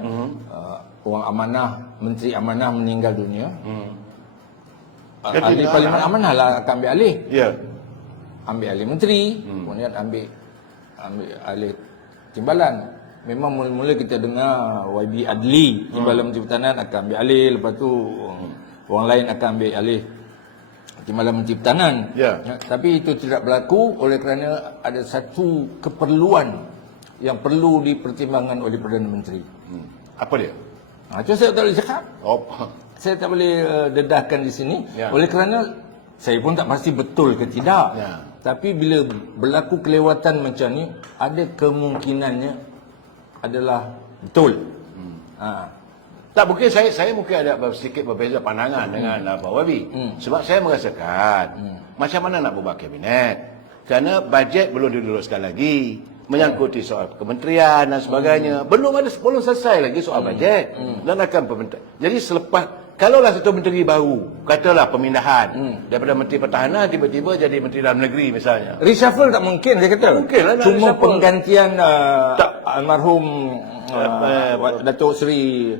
orang amanah, menteri amanah meninggal dunia, ahli parlimen amanah lah akan ambil alih. Ya. Ambil alih menteri, kemudian ambil alih timbalan. Memang mula-mula kita dengar YB Adli, Timbalan Menteri Pertahanan akan ambil alih, lepas tu orang lain akan ambil alih Timbalan Menteri Pertahanan. Tapi itu tidak berlaku oleh kerana ada satu keperluan yang perlu dipertimbangkan oleh Perdana Menteri. Apa dia? Itu saya tak boleh cakap. Saya tak boleh dedahkan di sini. Oleh kerana saya pun tak pasti betul ke tidak. Tapi bila berlaku kelewatan macam ni, ada kemungkinannya adalah betul. Tak, mungkin saya mungkin ada sedikit berbeza pandangan dengan Wabi. Sebab saya merasakan macam mana nak buat kabinet. Kerana bajet belum diluluskan lagi. Menyangkuti soal kementerian dan sebagainya. Belum selesai lagi soal bajet. Dan akan pemerintah. Jadi selepas, kalaulah satu menteri baru, katalah pemindahan daripada Menteri Pertahanan tiba-tiba jadi Menteri Dalam Negeri misalnya. Reshuffle tak mungkin, saya kata. Mungkin lah. Cuma penggantian almarhum Datuk Seri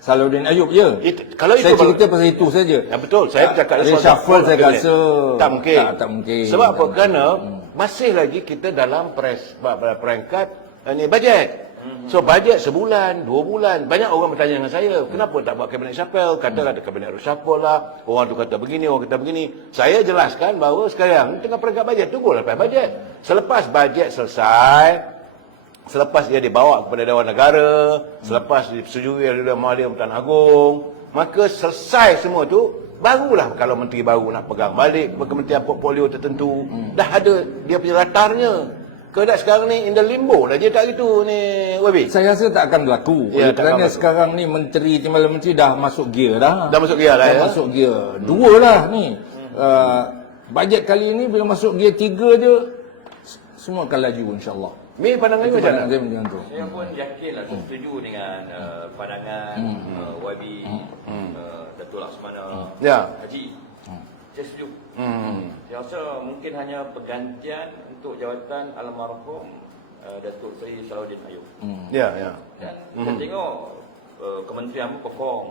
Salahuddin Ayub je. Kalau saya cerita pasal itu saja. Ya, betul. Saya bercakap reshuffle saya rasa tak mungkin. Tak mungkin. Sebab apa? Kerana masih lagi kita dalam perangkat bajet. So bajet sebulan, 2 bulan. Banyak orang bertanya dengan saya, kenapa tak buat kabinet reshuffle? Katalah ada kabinet reshuffle lah. Orang tu kata begini, orang kata begini. Saya jelaskan bahawa sekarang tengah perangkat bajet, tunggulah lepas bajet. Selepas bajet selesai, selepas dia dibawa kepada Dewan Negara, selepas disetujui oleh Mahkamah Pertahanan Agong, maka selesai semua tu, barulah kalau menteri baru nak pegang balik kementerian portfolio tertentu. Dah ada dia punya latarnya. Keadaan sekarang ni in the limbo lah, dia tak gitu ni YB. Saya rasa tak akan berlaku. Kerana sekarang ni menteri, timbalan menteri dah masuk gear dah. Dah masuk gear lah. Dah masuk gear. 2 lah ni. Bajet kali ni bila masuk gear 3 je, semua akan laju insya-Allah. Mi pandangan macam mana? Saya pun yakinlah, setuju dengan pandangan YB Datuk Laksmana Haji. Saya setuju. Saya rasa mungkin hanya pergantian untuk jawatan almarhum Datuk Seri Salahuddin Ayub. Dan kita tengok kementerian pun perform.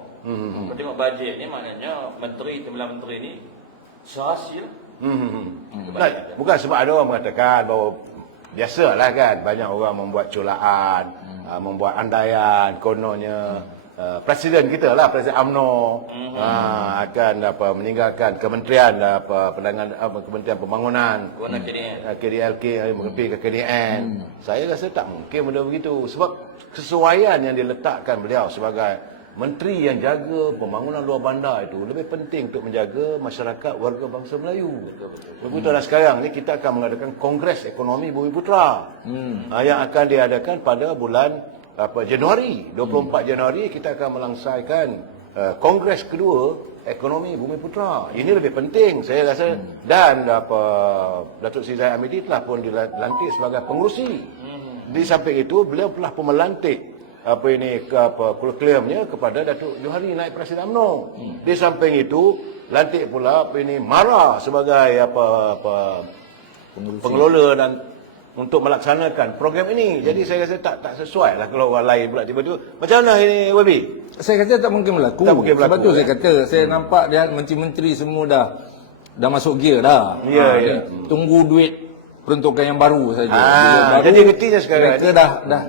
Kita tengok bajet ni, maknanya menteri, timbalan menteri ni sehasil. Bukan sebab ada orang mengatakan bahawa biasalah kan, banyak orang membuat colaan, membuat andaian, kononnya Presiden kita lah, Presiden UMNO akan meninggalkan kementerian Kementerian Pembangunan, KDLK, pergi ke KDN. Saya rasa tak mungkin benda begitu. Sebab kesesuaian yang diletakkan beliau sebagai menteri yang jaga pembangunan luar bandar itu lebih penting untuk menjaga masyarakat warga bangsa Melayu. Begitulah sekarang ni kita akan mengadakan Kongres Ekonomi Bumiputera yang akan diadakan pada bulan Januari, 24 Januari kita akan melangsaikan Kongres kedua Ekonomi Bumiputera. Ini lebih penting saya rasa. Dan Datuk Seri Zahid Hamidi telah pun dilantik sebagai pengurusi Di samping itu beliau telah melantik klaimnya kepada Datuk Johari naib Presiden UMNO. Di samping itu lantik pula Mara sebagai pengelola dan untuk melaksanakan program ini. Jadi saya rasa tak sesuai lah kalau orang lain pula tiba-tiba. Macam mana ini Wabi? Saya kata tak mungkin berlaku. Tak mungkin berlaku. Sebab tu saya kata saya nampak dia menteri-menteri semua dah masuk gear dah. Ya. Tunggu duit peruntukan yang baru saja. Jadi retinya sekarang mereka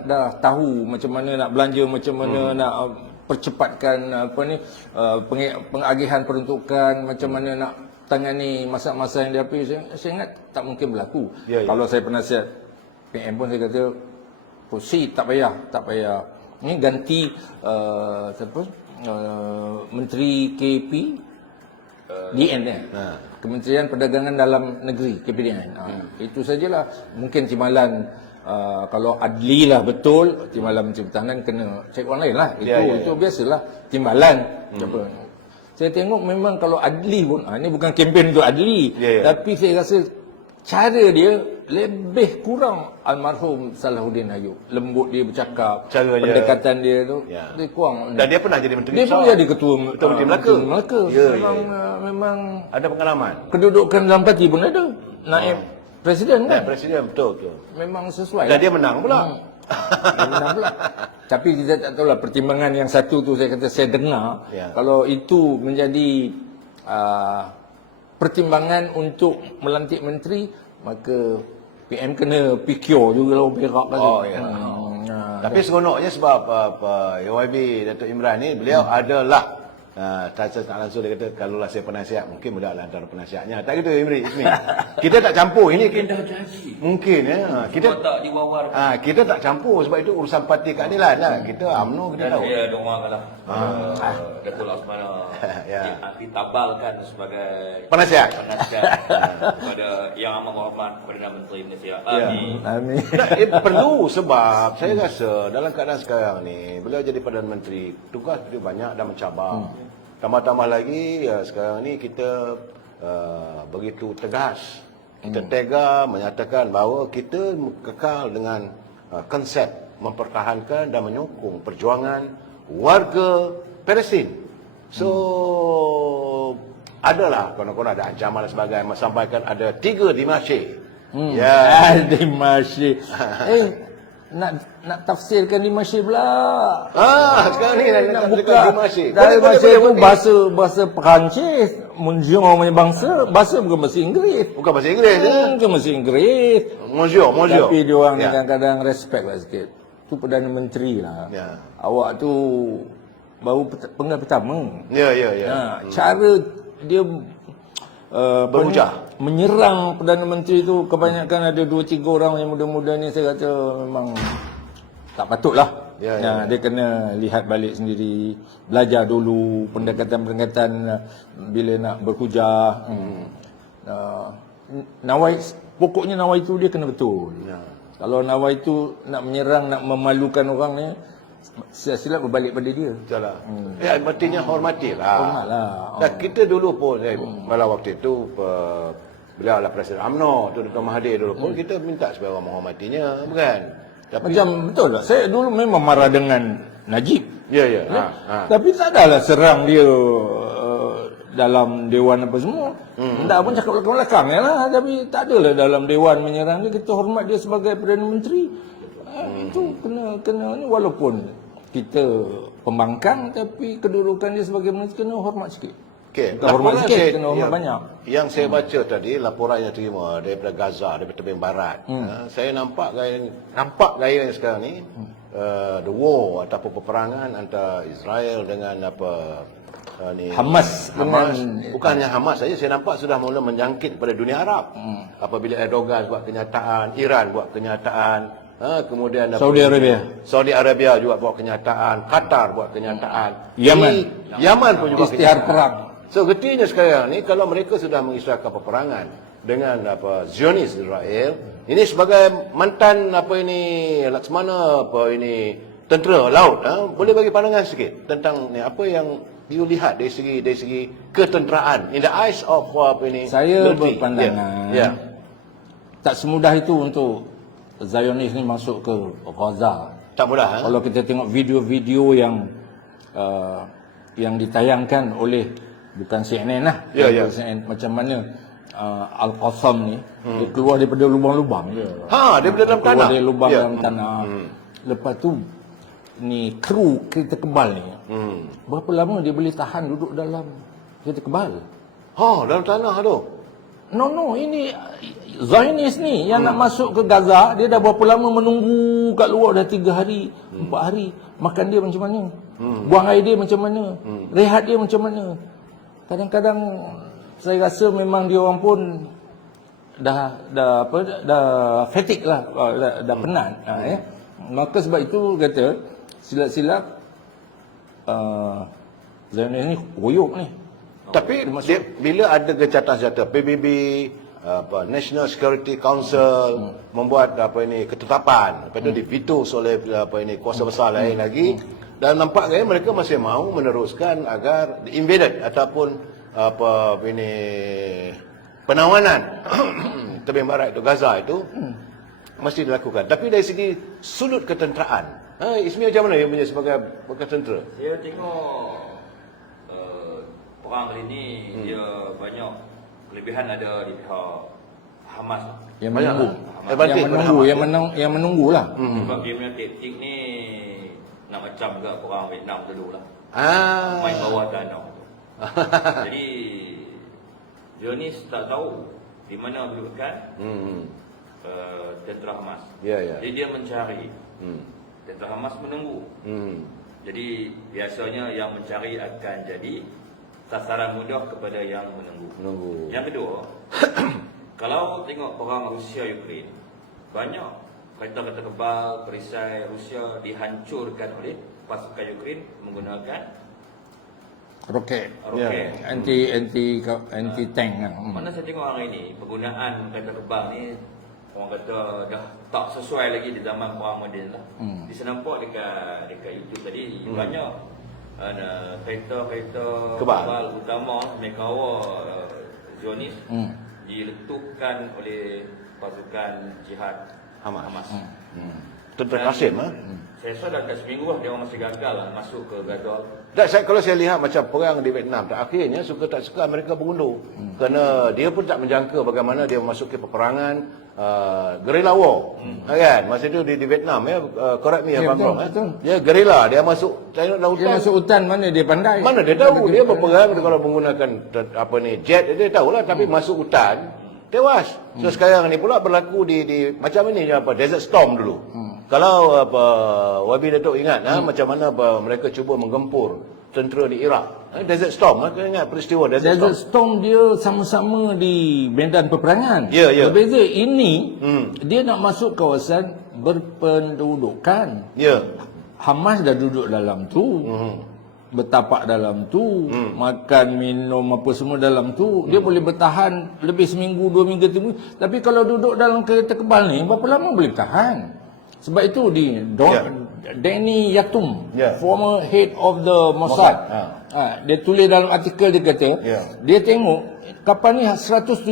dah tahu macam mana nak belanja, macam mana nak percepatkan pengagihan peruntukan, macam mana nak tangani masa-masa yang dihadapi. Saya ingat tak mungkin berlaku. Kalau saya penasihat PM pun saya kata tak payah. Ini ganti Menteri KP DN Kementerian Perdagangan Dalam Negeri KPDN. Itu sajalah. Mungkin timbalan kalau adli lah betul, timbalan Menteri Pertahanan kena cek orang lain lah. Itu biasalah timbalan. Saya tengok memang kalau adli pun, ini bukan kempen untuk adli, tapi saya rasa cara dia lebih kurang almarhum Salahuddin Ayub. Lembut dia bercakap, pendekatan dia tu dia kurang. Dan dia pernah jadi menteri besar. Dia pun jadi ketua Menteri Melaka. Memang ada pengalaman. Kedudukan dalam parti pun ada. Naib Presiden kan? Naib Presiden, betul. Memang sesuai. Dan dia menang pula. Dia menang pula. Tapi kita tak tahulah pertimbangan yang satu tu saya kata saya dengar. Kalau itu menjadi pertimbangan untuk melantik menteri, maka PM kena pikir juga lah berak tadi. Tapi seronoknya sebab YB Datuk Imran ni beliau adalah tak langsung dia kata kalaulah saya penasihat mungkin beliau adalah antara penasihatnya. Tak gitu Imri. Kita tak campur ini. Mungkin dah janji. Mungkin kita tak diwawar. Kita tak campur sebab itu urusan parti keadilan lah. Kita UMNO kita tahu. Dan dia ada orang lah. Datuk Laksamana ditabalkan sebagai penasihat kepada Yang Amat Berhormat Perdana Menteri Malaysia. Amin. Perlu sebab saya rasa dalam keadaan sekarang ni beliau jadi Perdana Menteri, tugas dia banyak dan mencabar. Tambah-tambah lagi sekarang ni kita begitu tegas, kita tega menyatakan bahawa kita kekal dengan konsep mempertahankan dan menyokong perjuangan warga Palestin. So adalah konon-konon ada ancaman dan sebagainya, sampaikan ada 3 Dimasyik. Dimasyik. Nak tafsirkan Dimasyik pula. Sekarang ni nak buka Dimasyik. Dimasyik tu bahasa Perancis, Monsieur punya bangsa, bahasa bukan bahasa Inggeris. Bukan bahasa Inggeris Bukan bahasa Inggeris. Monsieur. Tapi dia orang kadang-kadang respect lah sikit. Tu Perdana Menteri lah. Awak tu baru penggal pertama. Cara dia berhujah menyerang Perdana Menteri tu kebanyakan ada 2-3 orang yang muda-muda ni, saya kata memang tak patutlah. Dia kena lihat balik sendiri, belajar dulu pendekatan-pendekatan bila nak berhujah. Nawai, pokoknya nawai itu dia kena betul. Kalau nawai itu nak menyerang, nak memalukan orang ni, silap berbalik pada dia. Betul-lah. Artinya hormatilah. Hormatlah. Dan kita dulu pun pada waktu itu beliau adalah Presiden UMNO, Dr. Mahathir dulu pun kita minta supaya orang menghormatinya, bukan? Tapi macam betul tak? Saya dulu memang marah dengan Najib. Tapi tak adalah serang dia dalam dewan apa semua. Tak pun cakap belakang-belakang lah. Tapi tak adalah dalam dewan menyerang dia. Kita hormat dia sebagai Perdana Menteri. Itu kena walaupun kita pembangkang, tapi kedudukan dia sebagai menteri kena hormat sikit. Hormat sikit, kena hormat banyak. Yang saya baca tadi laporan yang terima daripada Gaza, daripada tebing barat. Saya nampak gaya sekarang ni the war ataupun peperangan antara Israel dengan Hamas. Bukannya Hamas saja, saya nampak sudah mula menjangkit pada dunia Arab. Apabila Erdogan buat kenyataan, Iran buat kenyataan, kemudian Saudi Arabia juga buat kenyataan, Qatar buat kenyataan, Yaman pun juga isytihar perang. So getinya sekarang ni kalau mereka sudah mengisytiharkan peperangan dengan Zionis Israel, ini sebagai mantan Laksamana tentera laut, boleh bagi pandangan sikit tentang apa yang you lihat dari segi ketenteraan in the eyes of saya berpandangan tak semudah itu untuk Zionis ni masuk ke Gaza. Tak mudah. Kalau kita tengok video-video yang ditayangkan oleh bukan CNN lah, CNN, macam mana Al-Qassam ni dia keluar daripada lubang-lubang dia. Daripada dalam tanah. Keluar dari lubang dalam tanah. Lepas tu ni kru kereta kebal ni. Berapa lama dia boleh tahan duduk dalam kereta kebal? Dalam tanah tu. No, ini Zionis ni yang nak masuk ke Gaza, dia dah berapa lama menunggu kat luar, dah 3 hari, 4 hari. Makan dia macam mana? Buang air dia macam mana? Rehat dia macam mana? Kadang-kadang saya rasa memang dia orang pun dah fatigue lah, dah penat. Ya. Maka sebab itu kata silap-silap Zionis ni koyok ni. Tapi bila ada gencatan senjata, PBB, National Security Council membuat ketetapan, lepas tu diveto oleh kuasa besar lain lagi, dan nampaknya mereka masih mahu meneruskan agar invaded ataupun penawanan tebing barat itu, Gaza itu mesti dilakukan. Tapi dari segi sudut ketenteraan, Ismi macam mana dia punya sebagai bekas tentera? Saya tengok perang kali ni dia banyak kelebihan ada di pihak Hamas. Yang menunggu. Yang menunggulah. Sebab dia punya taktik ni nak macam juga perang Vietnam dulu lah. Main bawah danau. Jadi Zionis tak tahu di mana kedudukan tentera Hamas. Jadi dia mencari. Tentera Hamas menunggu. Jadi biasanya yang mencari akan jadi sasaran mudah kepada yang menunggu. Yang kedua, kalau tengok perang Rusia-Ukraine, banyak kereta-kereta kebal, perisai Rusia dihancurkan oleh pasukan Ukraine menggunakan roket. Anti tank kan. Mana saya tengok hari ini penggunaan kereta kebal ni orang kata dah tak sesuai lagi di zaman perang moden lah. Bisa nampak dekat YouTube tadi banyak kereta kebal utama Mekawa Zionis diletupkan oleh pasukan jihad Hamas. Tentera Qasim Saya rasa dah kat seminggu lah dia orang masih gagal lah masuk ke Gaza. Kalau saya lihat macam perang di Vietnam, akhirnya suka tak suka mereka berundur. Kerana dia pun tak menjangka bagaimana dia memasuki peperangan guerrilla war. Kan? Masa itu di Vietnam correct me Abang Rom. Dia guerrilla, dia masuk tengok hutan. Dia masuk hutan, mana dia pandai. Mana dia tahu dia berperang kalau menggunakan jet dia tahulah, tapi masuk hutan tewas. So sekarang ni pula berlaku di macam ini Desert Storm dulu. Kalau Wabi Datuk ingat macam mana mereka cuba menggempur tentera di Iraq. Desert Storm, kau ingat peristiwa Desert Storm dia sama-sama di medan peperangan. Berbeza ini dia nak masuk kawasan berpendudukan. Hamas dah duduk dalam tu. Bertapak dalam tu, makan, minum apa semua dalam tu, dia boleh bertahan lebih seminggu, 2 minggu, 3 minggu. Tapi kalau duduk dalam kereta kebal ni, berapa lama boleh tahan? Sebab itu Danny Yatum, former head of the Mossad, dia tulis dalam artikel, dia kata, dia tengok kapal ni 170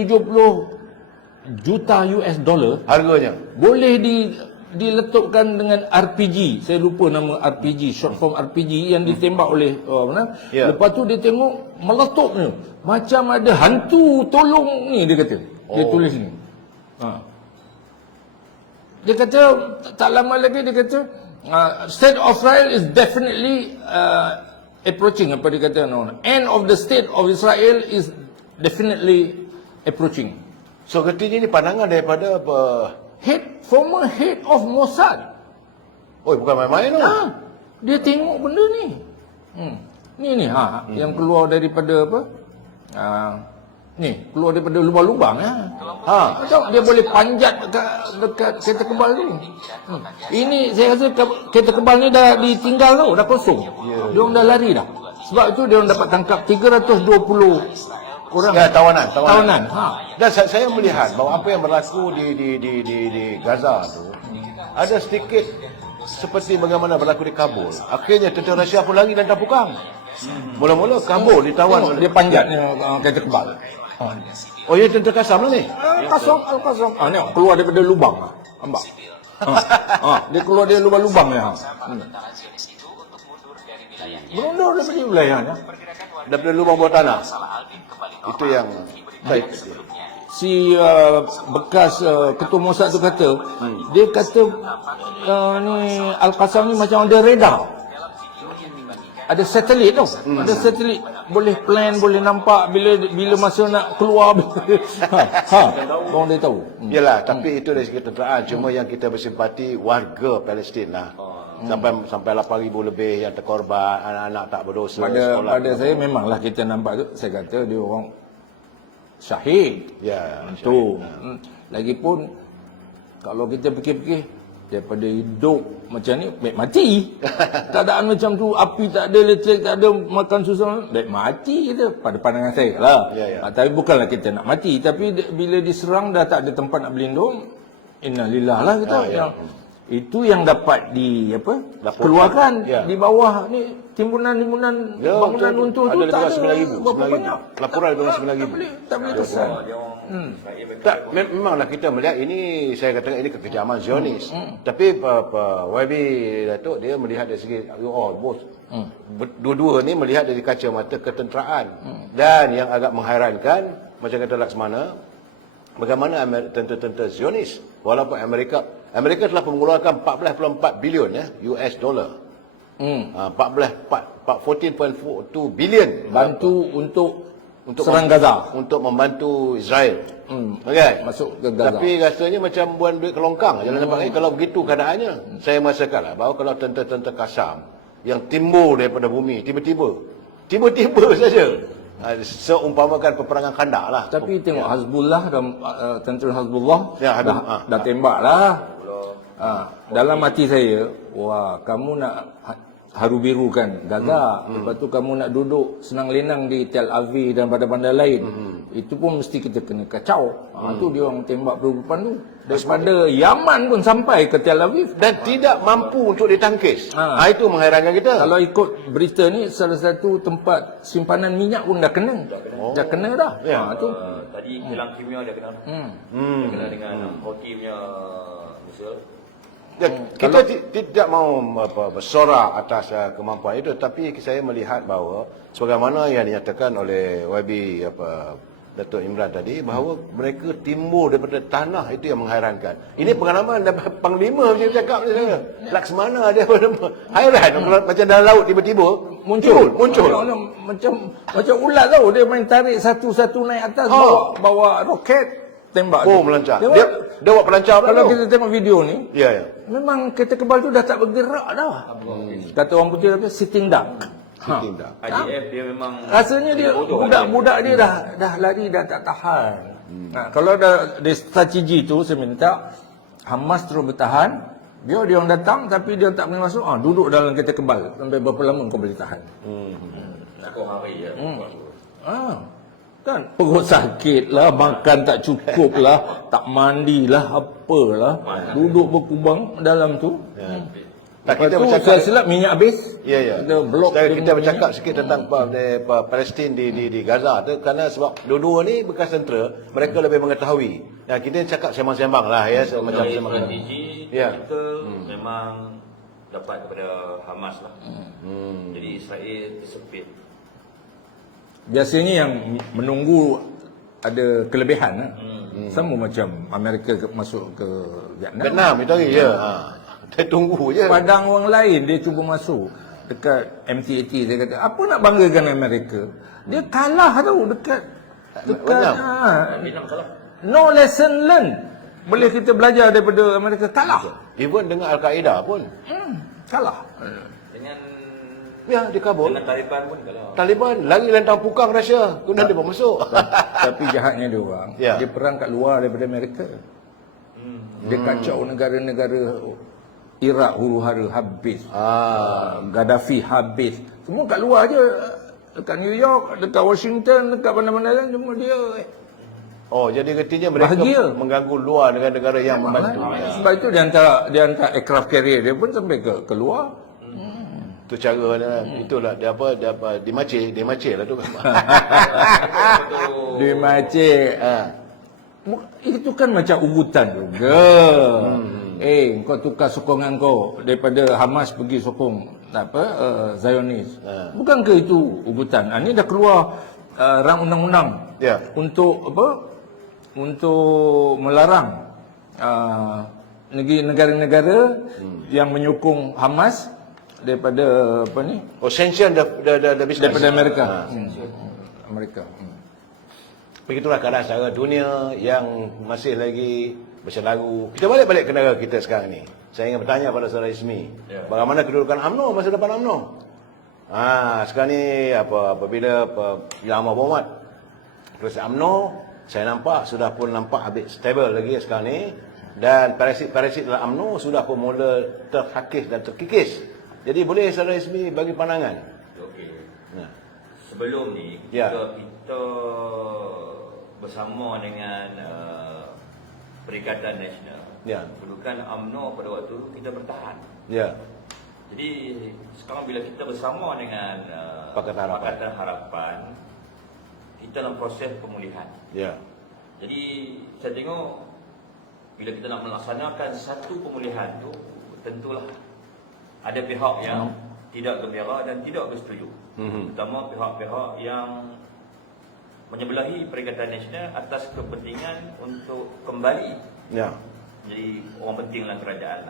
juta US dollar harganya. Boleh diletupkan dengan RPG. Saya lupa nama RPG, short form RPG yang ditembak oleh lepas tu dia tengok meletupnya macam ada hantu tolong ni, dia kata. Dia tulis ni. Dia kata tak lama lagi dia kata state of Israel is definitely approaching. Apa dia kata? End of the state of Israel is definitely approaching. So ketika ini pandangan daripada former head of Mossad. Bukan main-main tu. Dia tengok benda ni. Ni yang keluar daripada apa? Ni keluar daripada lubang-lubang Macam dia boleh panjat dekat kereta kebal ni. Ini saya rasa kereta kebal ni dah ditinggal tau, dah kosong. Dia orang dah lari dah. Sebab itu dia orang dapat tangkap 320 orang tawanan. Dan saya melihat bahawa apa yang berlaku di Gaza tu ada sedikit seperti bagaimana berlaku di Kabul. Akhirnya tentera Rusia pun lari dan tapukang. Mula-mula Kabul ditawan, dia panjat kereta kebal. Ya tentera Qassam lah ni. Al-Qassam. Ni keluar daripada lubang. Nampak? Dia keluar dia lubang-lubang ya. Mundur dari wilayahnya. Daripada lubang bawah tanah. Itu yang baik. Si bekas ketua Mossad tu kata, dia kata ni Al-Qassam ni macam ada radar. Ada satelit tau. Ada satelit boleh plan, boleh nampak bila masa nak keluar. Orang dia tahu. Yalah, tapi itu dari segi tenteraan. Cuma yang kita bersimpati warga Palestin lah. Sampai 8,000 lebih yang terkorban, anak-anak tak berdosa. Pada saya memanglah kita nampak tu, saya kata dia orang syahid. Ya, tu. Lagipun kalau kita fikir-fikir daripada hidup macam ni baik mati. Keadaan macam tu, api tak ada, listrik tak ada, makan susah, baik mati kita pada pandangan saya lah. Tapi bukanlah kita nak mati, tapi bila diserang dah tak ada tempat nak berlindung, innalillah lah kita. Itu yang dapat keluarkan di bawah ni timbunan bangunan runtuh tu tak ada berapa banyak. Laporan ada 9,000. Tak boleh terusan. Tak, memanglah kita melihat ini, saya katakan ini kekejaman Zionis. Tapi YB Datuk dia melihat dari segi bos. Dua-dua ni melihat dari kacamata ketenteraan. Dan yang agak menghairankan macam kata Laksmana, bagaimana tentera-tentera Zionis walaupun Amerika telah mengeluarkan 14.4 bilion US dollar. 14.2 bilion bantu untuk serang Gaza, untuk membantu Israel. Okay? Masuk ke Gaza. Tapi rasanya macam buang duit ke longkang. Jangan nampak kalau begitu keadaannya. Saya merasakanlah bahawa kalau tentera-tentera Qassam yang timbul daripada bumi tiba-tiba saja seumpamakan peperangan Khandaq lah. Tapi tengok Hezbollah dan tentera Hezbollah dah tembak lah. Dalam hati saya, wah, kamu nak haru birukan Gaza, lepas tu kamu nak duduk senang lenang di Tel Aviv dan bandar-bandar lain. Itu pun mesti kita kena kacau. Tu dia orang tembak perlukupan tu. Daripada Yaman pun sampai ke Tel Aviv dan tidak mampu untuk ditangkis. Itu menghairankan kita. Kalau ikut berita ni, salah satu tempat simpanan minyak pun dah kena. Dah kena dah. Tu. Tadi kilang kimia dia kena. Dia kena dengan Houthi punya misil. Kita tidak mau bersorak atas kemampuan itu, tapi saya melihat bahawa sebagaimana yang dinyatakan oleh YB Datuk Imran tadi, bahawa mereka timbul daripada tanah, itu yang menghairankan. Ini pengalaman Panglima macam cakap ni saya. Laksmana dia hairan macam dalam laut tiba-tiba muncul. Macam ulat tau, dia main tarik satu-satu naik atas, bawa roket tembak. Melancar. Dia buat pelancar. Kalau kita tengok video ni, memang kereta kebal tu dah tak bergerak dah. Kata orang putih apa, sitting duck. IDF dia memang rasanya dia budak-budak dia dah lari, dah tak tahan. Kalau dah strategi tu, saya minta Hamas terus bertahan. Dia orang datang tapi dia tak boleh masuk. Duduk dalam kereta kebal sampai berapa lama kau boleh tahan. Cukup hari ya. Kan perut sakit lah, makan tak cukup lah, tak mandi lah, apalah, duduk berkubang dalam tu. Kita bercakap silap minyak habis. Kita bercakap sikit tentang Palestin di Gaza tu, kerana sebab dua-dua ni bekas tentera, mereka lebih mengetahui. Kita cakap sembang-sembang lah ya, macam strategi kita memang dapat daripada Hamas lah. Jadi Israel tersepit. Biasanya yang menunggu ada kelebihan sama macam Amerika masuk ke Vietnam itu hari dia tunggu je. Padang orang lain dia cuba masuk dekat MT-80. Saya kata apa nak banggakan Amerika, dia kalah tau dekat no lesson learned. Boleh kita belajar daripada Amerika, kalah. Even dengan Al-Qaeda pun kalah. Di Kabul. Dengan Taliban pun kalau Taliban lari lantang pukang Rusia, kemudian dia masuk. Tapi jahatnya dia orang, dia perang kat luar daripada Amerika. Dia kacau negara-negara Iraq, huru hara habis. Gaddafi habis. Semua kat luar je. Dekat New York, dekat Washington, dekat mana-mana lain cuma dia. Jadi artinya mereka bahagia mengganggu luar negara-negara yang membantu. Sebab itu dia hantar aircraft carrier dia pun sampai ke luar. Itu cara itulah dia di Aceh lah tu. Di Aceh. Itu kan macam ugutan juga. kau tukar sokongan kau daripada Hamas pergi sokong Zionis. Bukan ke itu ugutan? Ini dah keluar rang undang-undang untuk untuk melarang negara-negara yang menyokong Hamas daripada sanction the business daripada Amerika. Amerika. Begitulah keadaan secara dunia yang masih lagi berselaru. Kita balik ke negara kita sekarang ni. Saya ingin bertanya pada saudara Ismi, bagaimana kedudukan UMNO masa depan UMNO? Sekarang ni apabila Yang Amat Berhormat Presiden UMNO, saya nampak sudah pun habis stable lagi sekarang ni, dan parasit dalam UMNO sudah pun mula terhakis dan terkikis. Jadi boleh saudara Ismi bagi pandangan? Okey. Sebelum ni kita bersama dengan Perikatan Nasional. Kedudukan UMNO pada waktu itu kita bertahan. Jadi sekarang bila kita bersama dengan Pakatan Harapan, kita dalam proses pemulihan. Jadi saya tengok bila kita nak melaksanakan satu pemulihan tu, tentulah ada pihak yang tidak gembira dan tidak bersetuju. Terutama pihak-pihak yang menyebelahi Perikatan Nasional atas kepentingan untuk kembali jadi orang penting dalam kerajaan.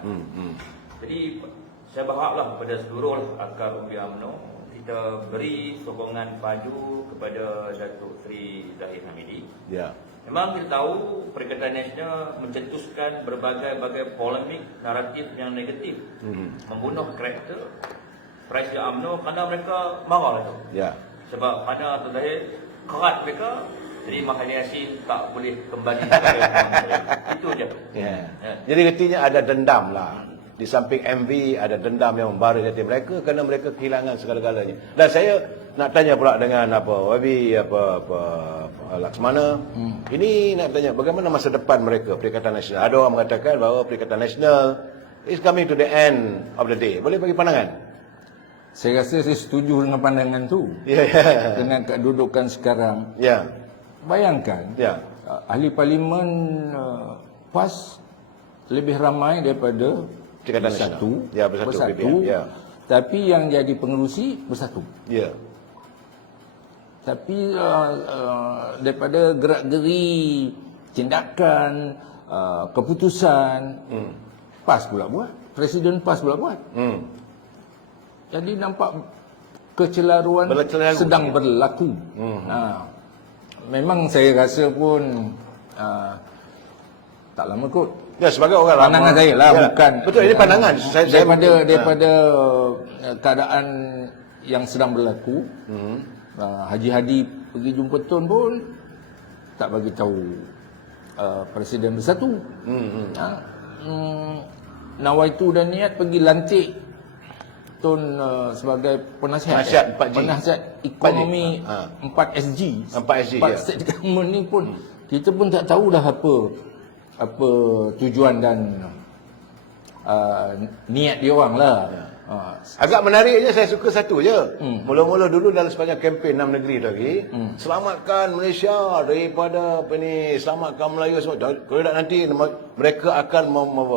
Jadi saya berharaplah kepada seluruh akar umbi UMNO, kita beri sokongan padu kepada Datuk Seri Zahid Hamidi. Memang kita tahu Perikatan Nasional mencetuskan berbagai polemik naratif yang negatif, membunuh karakter Presiden UMNO kerana mereka marah itu. Sebab pada Datuk Zahid kerat mereka, jadi Mahathir Yassin tak boleh kembali kepada mereka. Itu je. Jadi artinya ada dendam lah. Di samping MV ada dendam yang membara di hati mereka kerana mereka kehilangan segala-galanya. Dan saya nak tanya pula dengan Wabi Laksmana. Ini nak tanya bagaimana masa depan mereka Perikatan Nasional. Ada orang mengatakan bahawa Perikatan Nasional is coming to the end of the day. Boleh bagi pandangan? Saya rasa saya setuju dengan pandangan tu. Dengan kedudukan sekarang. Bayangkan ahli parlimen PAS lebih ramai daripada bersatu. Tapi yang jadi pengerusi bersatu. Tapi daripada gerak-geri tindakan, keputusan, PAS pula buat. Presiden PAS pula buat. Jadi nampak kecelaruan sedang berlaku. Memang saya rasa pun tak lama kot. Sebagai orang pandangan saya lah, bukan. Betul, ini pandangan. Daripada keadaan yang sedang berlaku, Haji Hadi pergi jumpa Tun pun tak bagi tahu Presiden bersatu. Nawaitu dan niat pergi lantik Tun sebagai penasihat ekonomi 4SG. 4 state government ni pun kita pun tak tahu dah apa tujuan dan niat dia orang lah. Agak menariknya saya suka satu je. Mula-mula dulu dalam sepanjang kempen 6 negeri lagi, selamatkan Malaysia daripada selamatkan Melayu semua. Kalau tak nanti mereka akan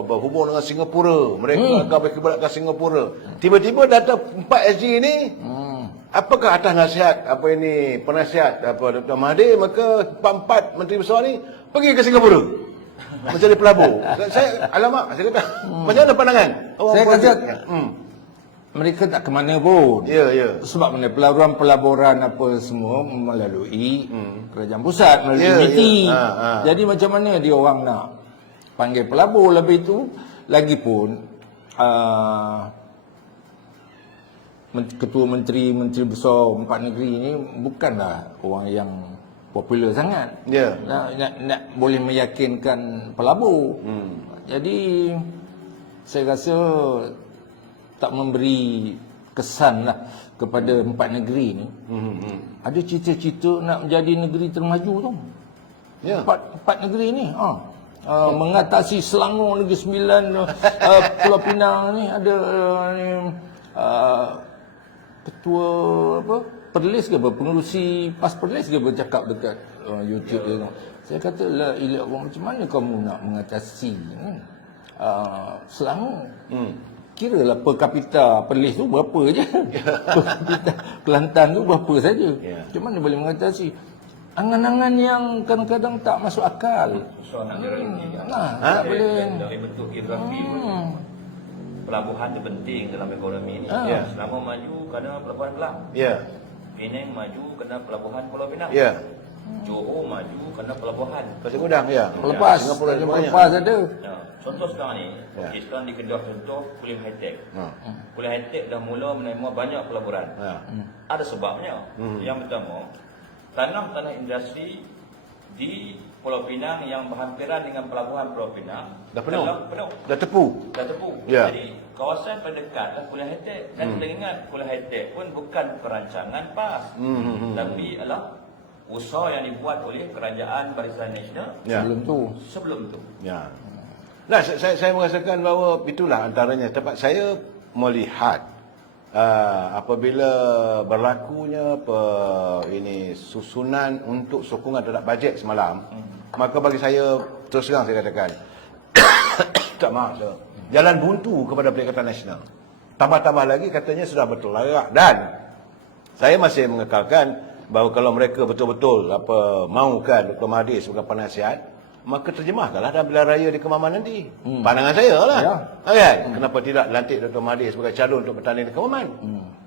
berhubung dengan Singapura, mereka akan berkibaratkan Singapura. Tiba-tiba datang 4SG ni, apakah atas nasihat penasihat Dr. Mahathir, maka 4 menteri besar ni pergi ke Singapura menjadi pelabur. Saya kata macam mana pandangan? Saya kata mereka tak ke mana pun. Sebab mana pelaburan apa semua melalui kerajaan pusat, melalui MIT. Jadi macam mana dia orang nak panggil pelabur? Lebih itu lagipun ketua menteri besar 4 negeri ini bukanlah orang yang popular sangat. Nak boleh meyakinkan pelabur. Jadi saya rasa tak memberi kesan lah kepada 4 negeri ni. Ada cita-cita nak menjadi negeri termaju tu. Empat negeri ni mengatasi Selangor Negeri Sembilan, Pulau Pinang ni ada ketua Perlis ke pengerusi PAS Perlis ke bercakap dekat YouTube dia. Saya kata lah, macam mana kamu nak mengatasi Selangor. Kiralah per kapita Perlis tu berapa je. Per kapita Kelantan tu berapa saja. Cuma dia boleh mengatasi angan-angan yang kadang-kadang tak masuk akal. Soalan garanti. Tak boleh. Dari bentuk geografi pun, pelabuhan itu penting dalam ekonomi ini. Selangor maju kerana pelabuhan Kelang. Penang maju kerana pelabuhan Pulau Pinang. Johor maju kerana pelabuhan Pasir Gudang, Pelepas. Singapura ada banyak. Pelepas ada. Contoh sekarang ni, sekarang di Kedah contoh kuliah high-tech. Kuliah high-tech dah mula menerima banyak pelaburan. Ada sebabnya. Yang pertama, tanah-tanah industri di Pulau Pinang yang berhampiran dengan pelabuhan Pulau Pinang dah penuh. penuh. Dah tepu. Jadi kawasan pendekatlah kuliah high-tech. Dan kita ingat kuliah high-tech pun bukan perancangan PAS, tapi adalah usaha yang dibuat oleh Kerajaan Barisan Nasional sebelum tu. Nah, saya merasakan bahawa itulah antaranya tempat saya melihat apabila berlakunya ini susunan untuk sokongan terhadap bajet semalam, maka bagi saya terus terang saya katakan tak maaf saya, jalan buntu kepada Perikatan Nasional. Tambah-tambah lagi katanya sudah bertelarak, dan saya masih mengekalkan bahawa kalau mereka betul-betul mahukan Dr. Mahathir sebagai penasihat, maka terjemahkanlah dalam pilihan raya di Kemaman nanti. Pandangan saya lah. Kan? Kenapa tidak lantik Dr. Mahathir sebagai calon untuk bertanding di Kemaman?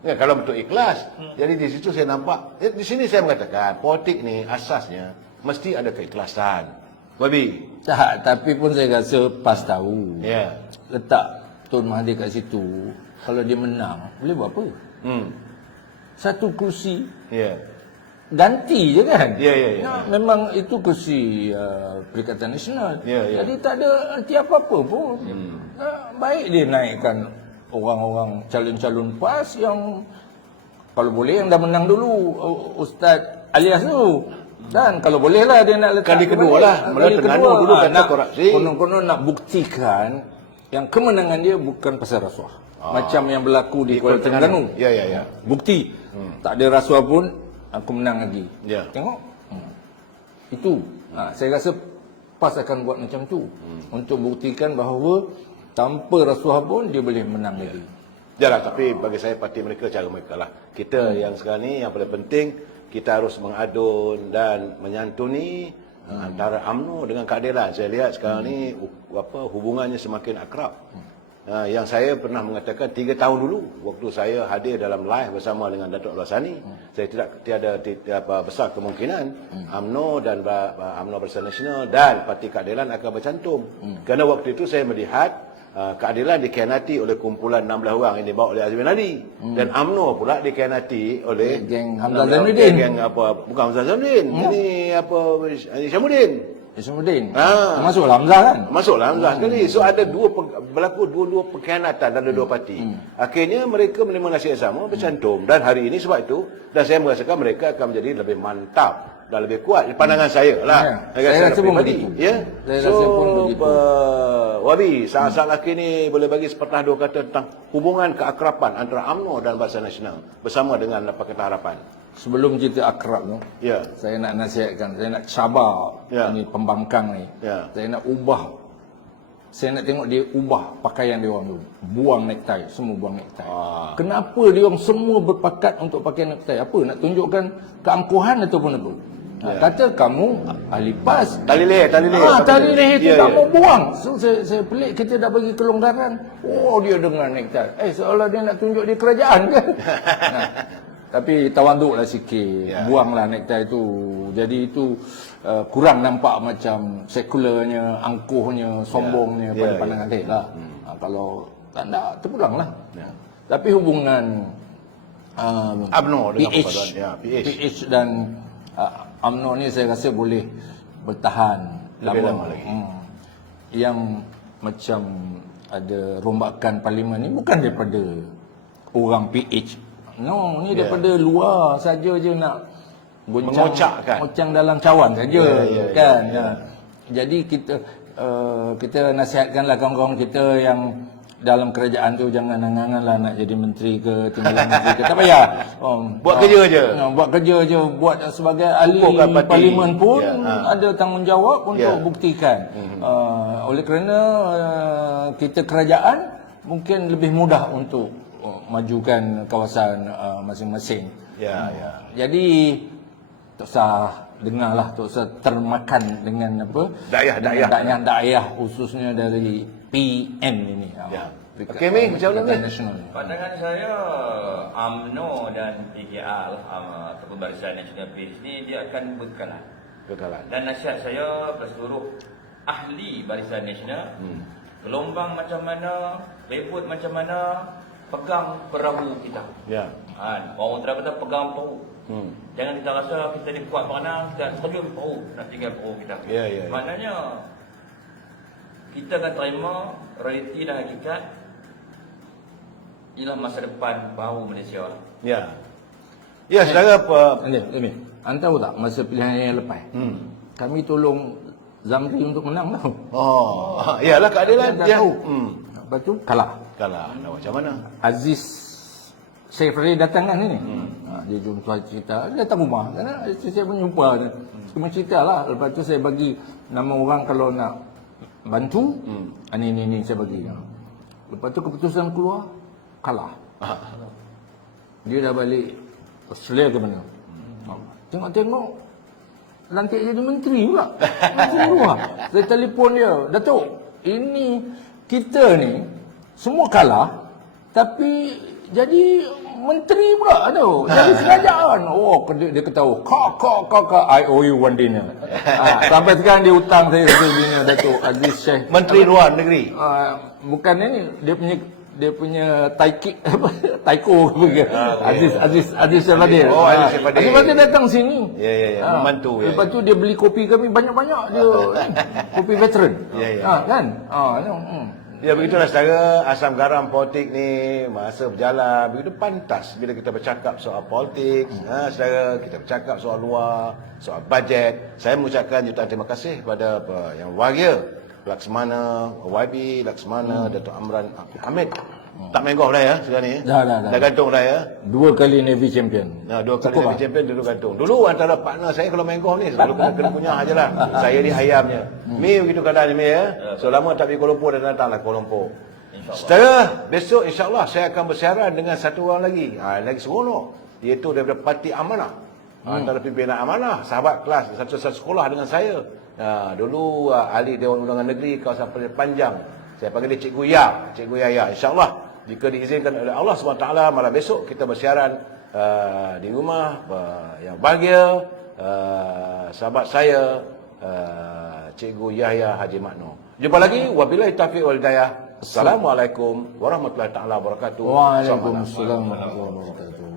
Kan? Kalau betul ikhlas. Jadi di situ saya nampak, di sini saya mengatakan politik ni asasnya mesti ada keikhlasan. Babi. Tak, tapi pun saya rasa PAS tahu. Letak Tun Mahathir kat situ, kalau dia menang, boleh buat apa? Satu kursi. Ganti je kan? Memang itu kursi Perikatan Nasional. Jadi tak ada arti apa-apa pun. Baik dia naikkan orang-orang calon-calon PAS yang kalau boleh yang dah menang dulu, Ustaz Alias tu. Dan kalau bolehlah dia nak letak kali kedua lah. Kali kedua dulu kata korupsi. Konon-konon nak buktikan yang kemenangan dia bukan pasal rasuah. Macam yang berlaku di Kuala Terengganu. Bukti. Tak ada rasuah pun, aku menang lagi. Tengok. Itu. Saya rasa PAS akan buat macam tu. Untuk buktikan bahawa tanpa rasuah pun dia boleh menang lagi. Yalah, tapi bagi saya parti mereka cara mereka lah. Kita yang sekarang ni yang paling penting, kita harus mengadun dan menyantuni antara UMNO dengan keadilan. Saya lihat sekarang ni hubungannya semakin akrab. Yang saya pernah mengatakan 3 tahun dulu waktu saya hadir dalam live bersama dengan Datuk Lasani, saya tiada besar kemungkinan UMNO dan UMNO Barisan Nasional dan Parti Keadilan akan bercantum. Kerana waktu itu saya melihat keadilan dikhianati oleh kumpulan 16 orang yang dibawa oleh Azmin Ali, dan UMNO pula dikhianati oleh geng Hamzah Zainuddin. Bukan Hamzah Zainuddin, ini Syamuddin. Ismamuddin. Masuklah Hamzah kan? Masuklah Hamzah sekali. So ada berlaku dua pengkhianatan dalam dua parti. Akhirnya mereka menerima nasib yang sama, bercantum. Dan hari ini sebab itu, dan saya merasakan mereka akan menjadi lebih mantap dan lebih kuat. Pandangan saya lah. Saya rasa pun begitu. Saya rasa pun begitu. Wabi, saat-saat ini boleh bagi sepatah dua kata tentang hubungan keakraban antara UMNO dan Barisan Nasional bersama dengan Pakatan Harapan. Sebelum kita akrab tu, saya nak nasihatkan, saya nak cabar ini pembangkang ni. Saya nak ubah. Saya nak tengok dia ubah pakaian dia orang tu. Buang necktie, semua buang necktie. Kenapa dia orang semua berpakat untuk pakai necktie? Apa? Nak tunjukkan keangkuhan ataupun apa? Kata kamu ahli PAS. Tali leher itu tak mau buang. So saya pelik, kita dah bagi kelonggaran. Oh, dia dengan necktie. Seolah dia nak tunjuk dia kerajaan ke? Tapi tawaduklah sikit, buanglah necktie itu. Jadi itu kurang nampak macam sekularnya, angkuhnya, sombongnya pada pandangan saya lah. Kalau tak nak, terpulanglah. Tapi hubungan UMNO dengan PH dan UMNO ni saya rasa boleh bertahan lebih lama lagi. Yang macam ada rombakan parlimen ni bukan daripada orang PH. No, ni daripada luar saja je nak goncang dalam cawan saja kan. Jadi kita nasihatkanlah kawan-kawan kita yang dalam kerajaan tu jangan angan-angan lah nak jadi menteri ke, timbalan menteri ke. Tak payah. Buat kerja je. Buat kerja je. Buat sebagai ahli parlimen pun ada tanggungjawab untuk buktikan. Oleh kerana kita kerajaan mungkin lebih mudah untuk majukan kawasan masing-masing. Jadi tak usah dengarlah, tak usah termakan dengan apa dakwah khususnya dari PM ini. Okey, Mi, macam mana ni? Pandangan saya, UMNO dan PKR ataupun Barisan Nasional PAS ni dia akan berkalah. Dan nasihat saya kepada seluruh ahli Barisan Nasional, gelombang macam mana, ribut macam mana, pegang perahu kita. Orang Utara kata pegang perahu. Jangan kita rasa kita ni kuat mana, kita terjun perahu, nak tinggal perahu kita. Maknanya kita akan terima realiti dan hakikat ialah masa depan baru Malaysia. Saudara apa? Anda tahu tak masa pilihan yang lepas? Kami tolong Zamri untuk menang tau. Iyalah keadilan dia. Lepas tu kalah. Macam mana? Aziz Syafri datang kan ini. Dia jumpa cerita, dia datang rumah. Karena saya menjumpa dia. Cuma cerita lah. Lepas tu saya bagi nama orang kalau nak bantu. Ini saya bagi. Lepas tu keputusan keluar, kalah. Dia dah balik Australia ke mana. Tengok-tengok lantik jadi menteri pula. Menteri luar. Saya telefon dia, Datuk, ini kita ni semua kalah tapi jadi menteri pula tu. Jadi kerajaan. Dia ketawa. Kak, I owe you one dinner. Sampai sekarang dia hutang saya satu dinner, Datuk Aziz Syekh. Menteri luar negeri. Bukan ini, dia punya taiko ke Aziz Syafadil. Aziz Syafadil. Aziz Syafadil datang sini. Membantu. Lepas tu dia beli kopi kami banyak-banyak dia. Kopi veteran. Kan? Begitulah saudara, asam garam politik ni masa berjalan begitu pantas bila kita bercakap soal politik. Saudara, kita bercakap soal luar, soal bajet. Saya mengucapkan jutaan terima kasih kepada yang bahagia Laksamana YB, Laksamana Datuk Amran Hamid. Tak main golf dah ya sekarang ni. Dah gantung dah ya. 2 kali Navy champion. 2 kali Navy champion dulu gantung. Dulu antara partner saya kalau main golf ni selalu kena kunyah ajalah. Saya ni ayamnya. Mi begitu keadaan ni ya. So lama tak pergi Kuala Lumpur dan datanglah Kuala Lumpur. Setelah besok insya-Allah saya akan bersiaran dengan satu orang lagi. Lagi seronok, iaitu daripada Parti Amanah. Antara pimpinan Amanah, sahabat kelas satu sekolah dengan saya. Dulu ahli Dewan Undangan Negeri kawasan Panjang. Saya panggil dia Cikgu Yahya. InsyaAllah jika diizinkan oleh Allah SWT, malam besok kita bersiaran di rumah yang bahagia sahabat saya Cikgu Yahya Haji Makno. Jumpa lagi. Wabillahi taufiq wal hidayah. Assalamualaikum warahmatullahi taala wabarakatuh. Waalaikumsalam warahmatullahi wabarakatuh.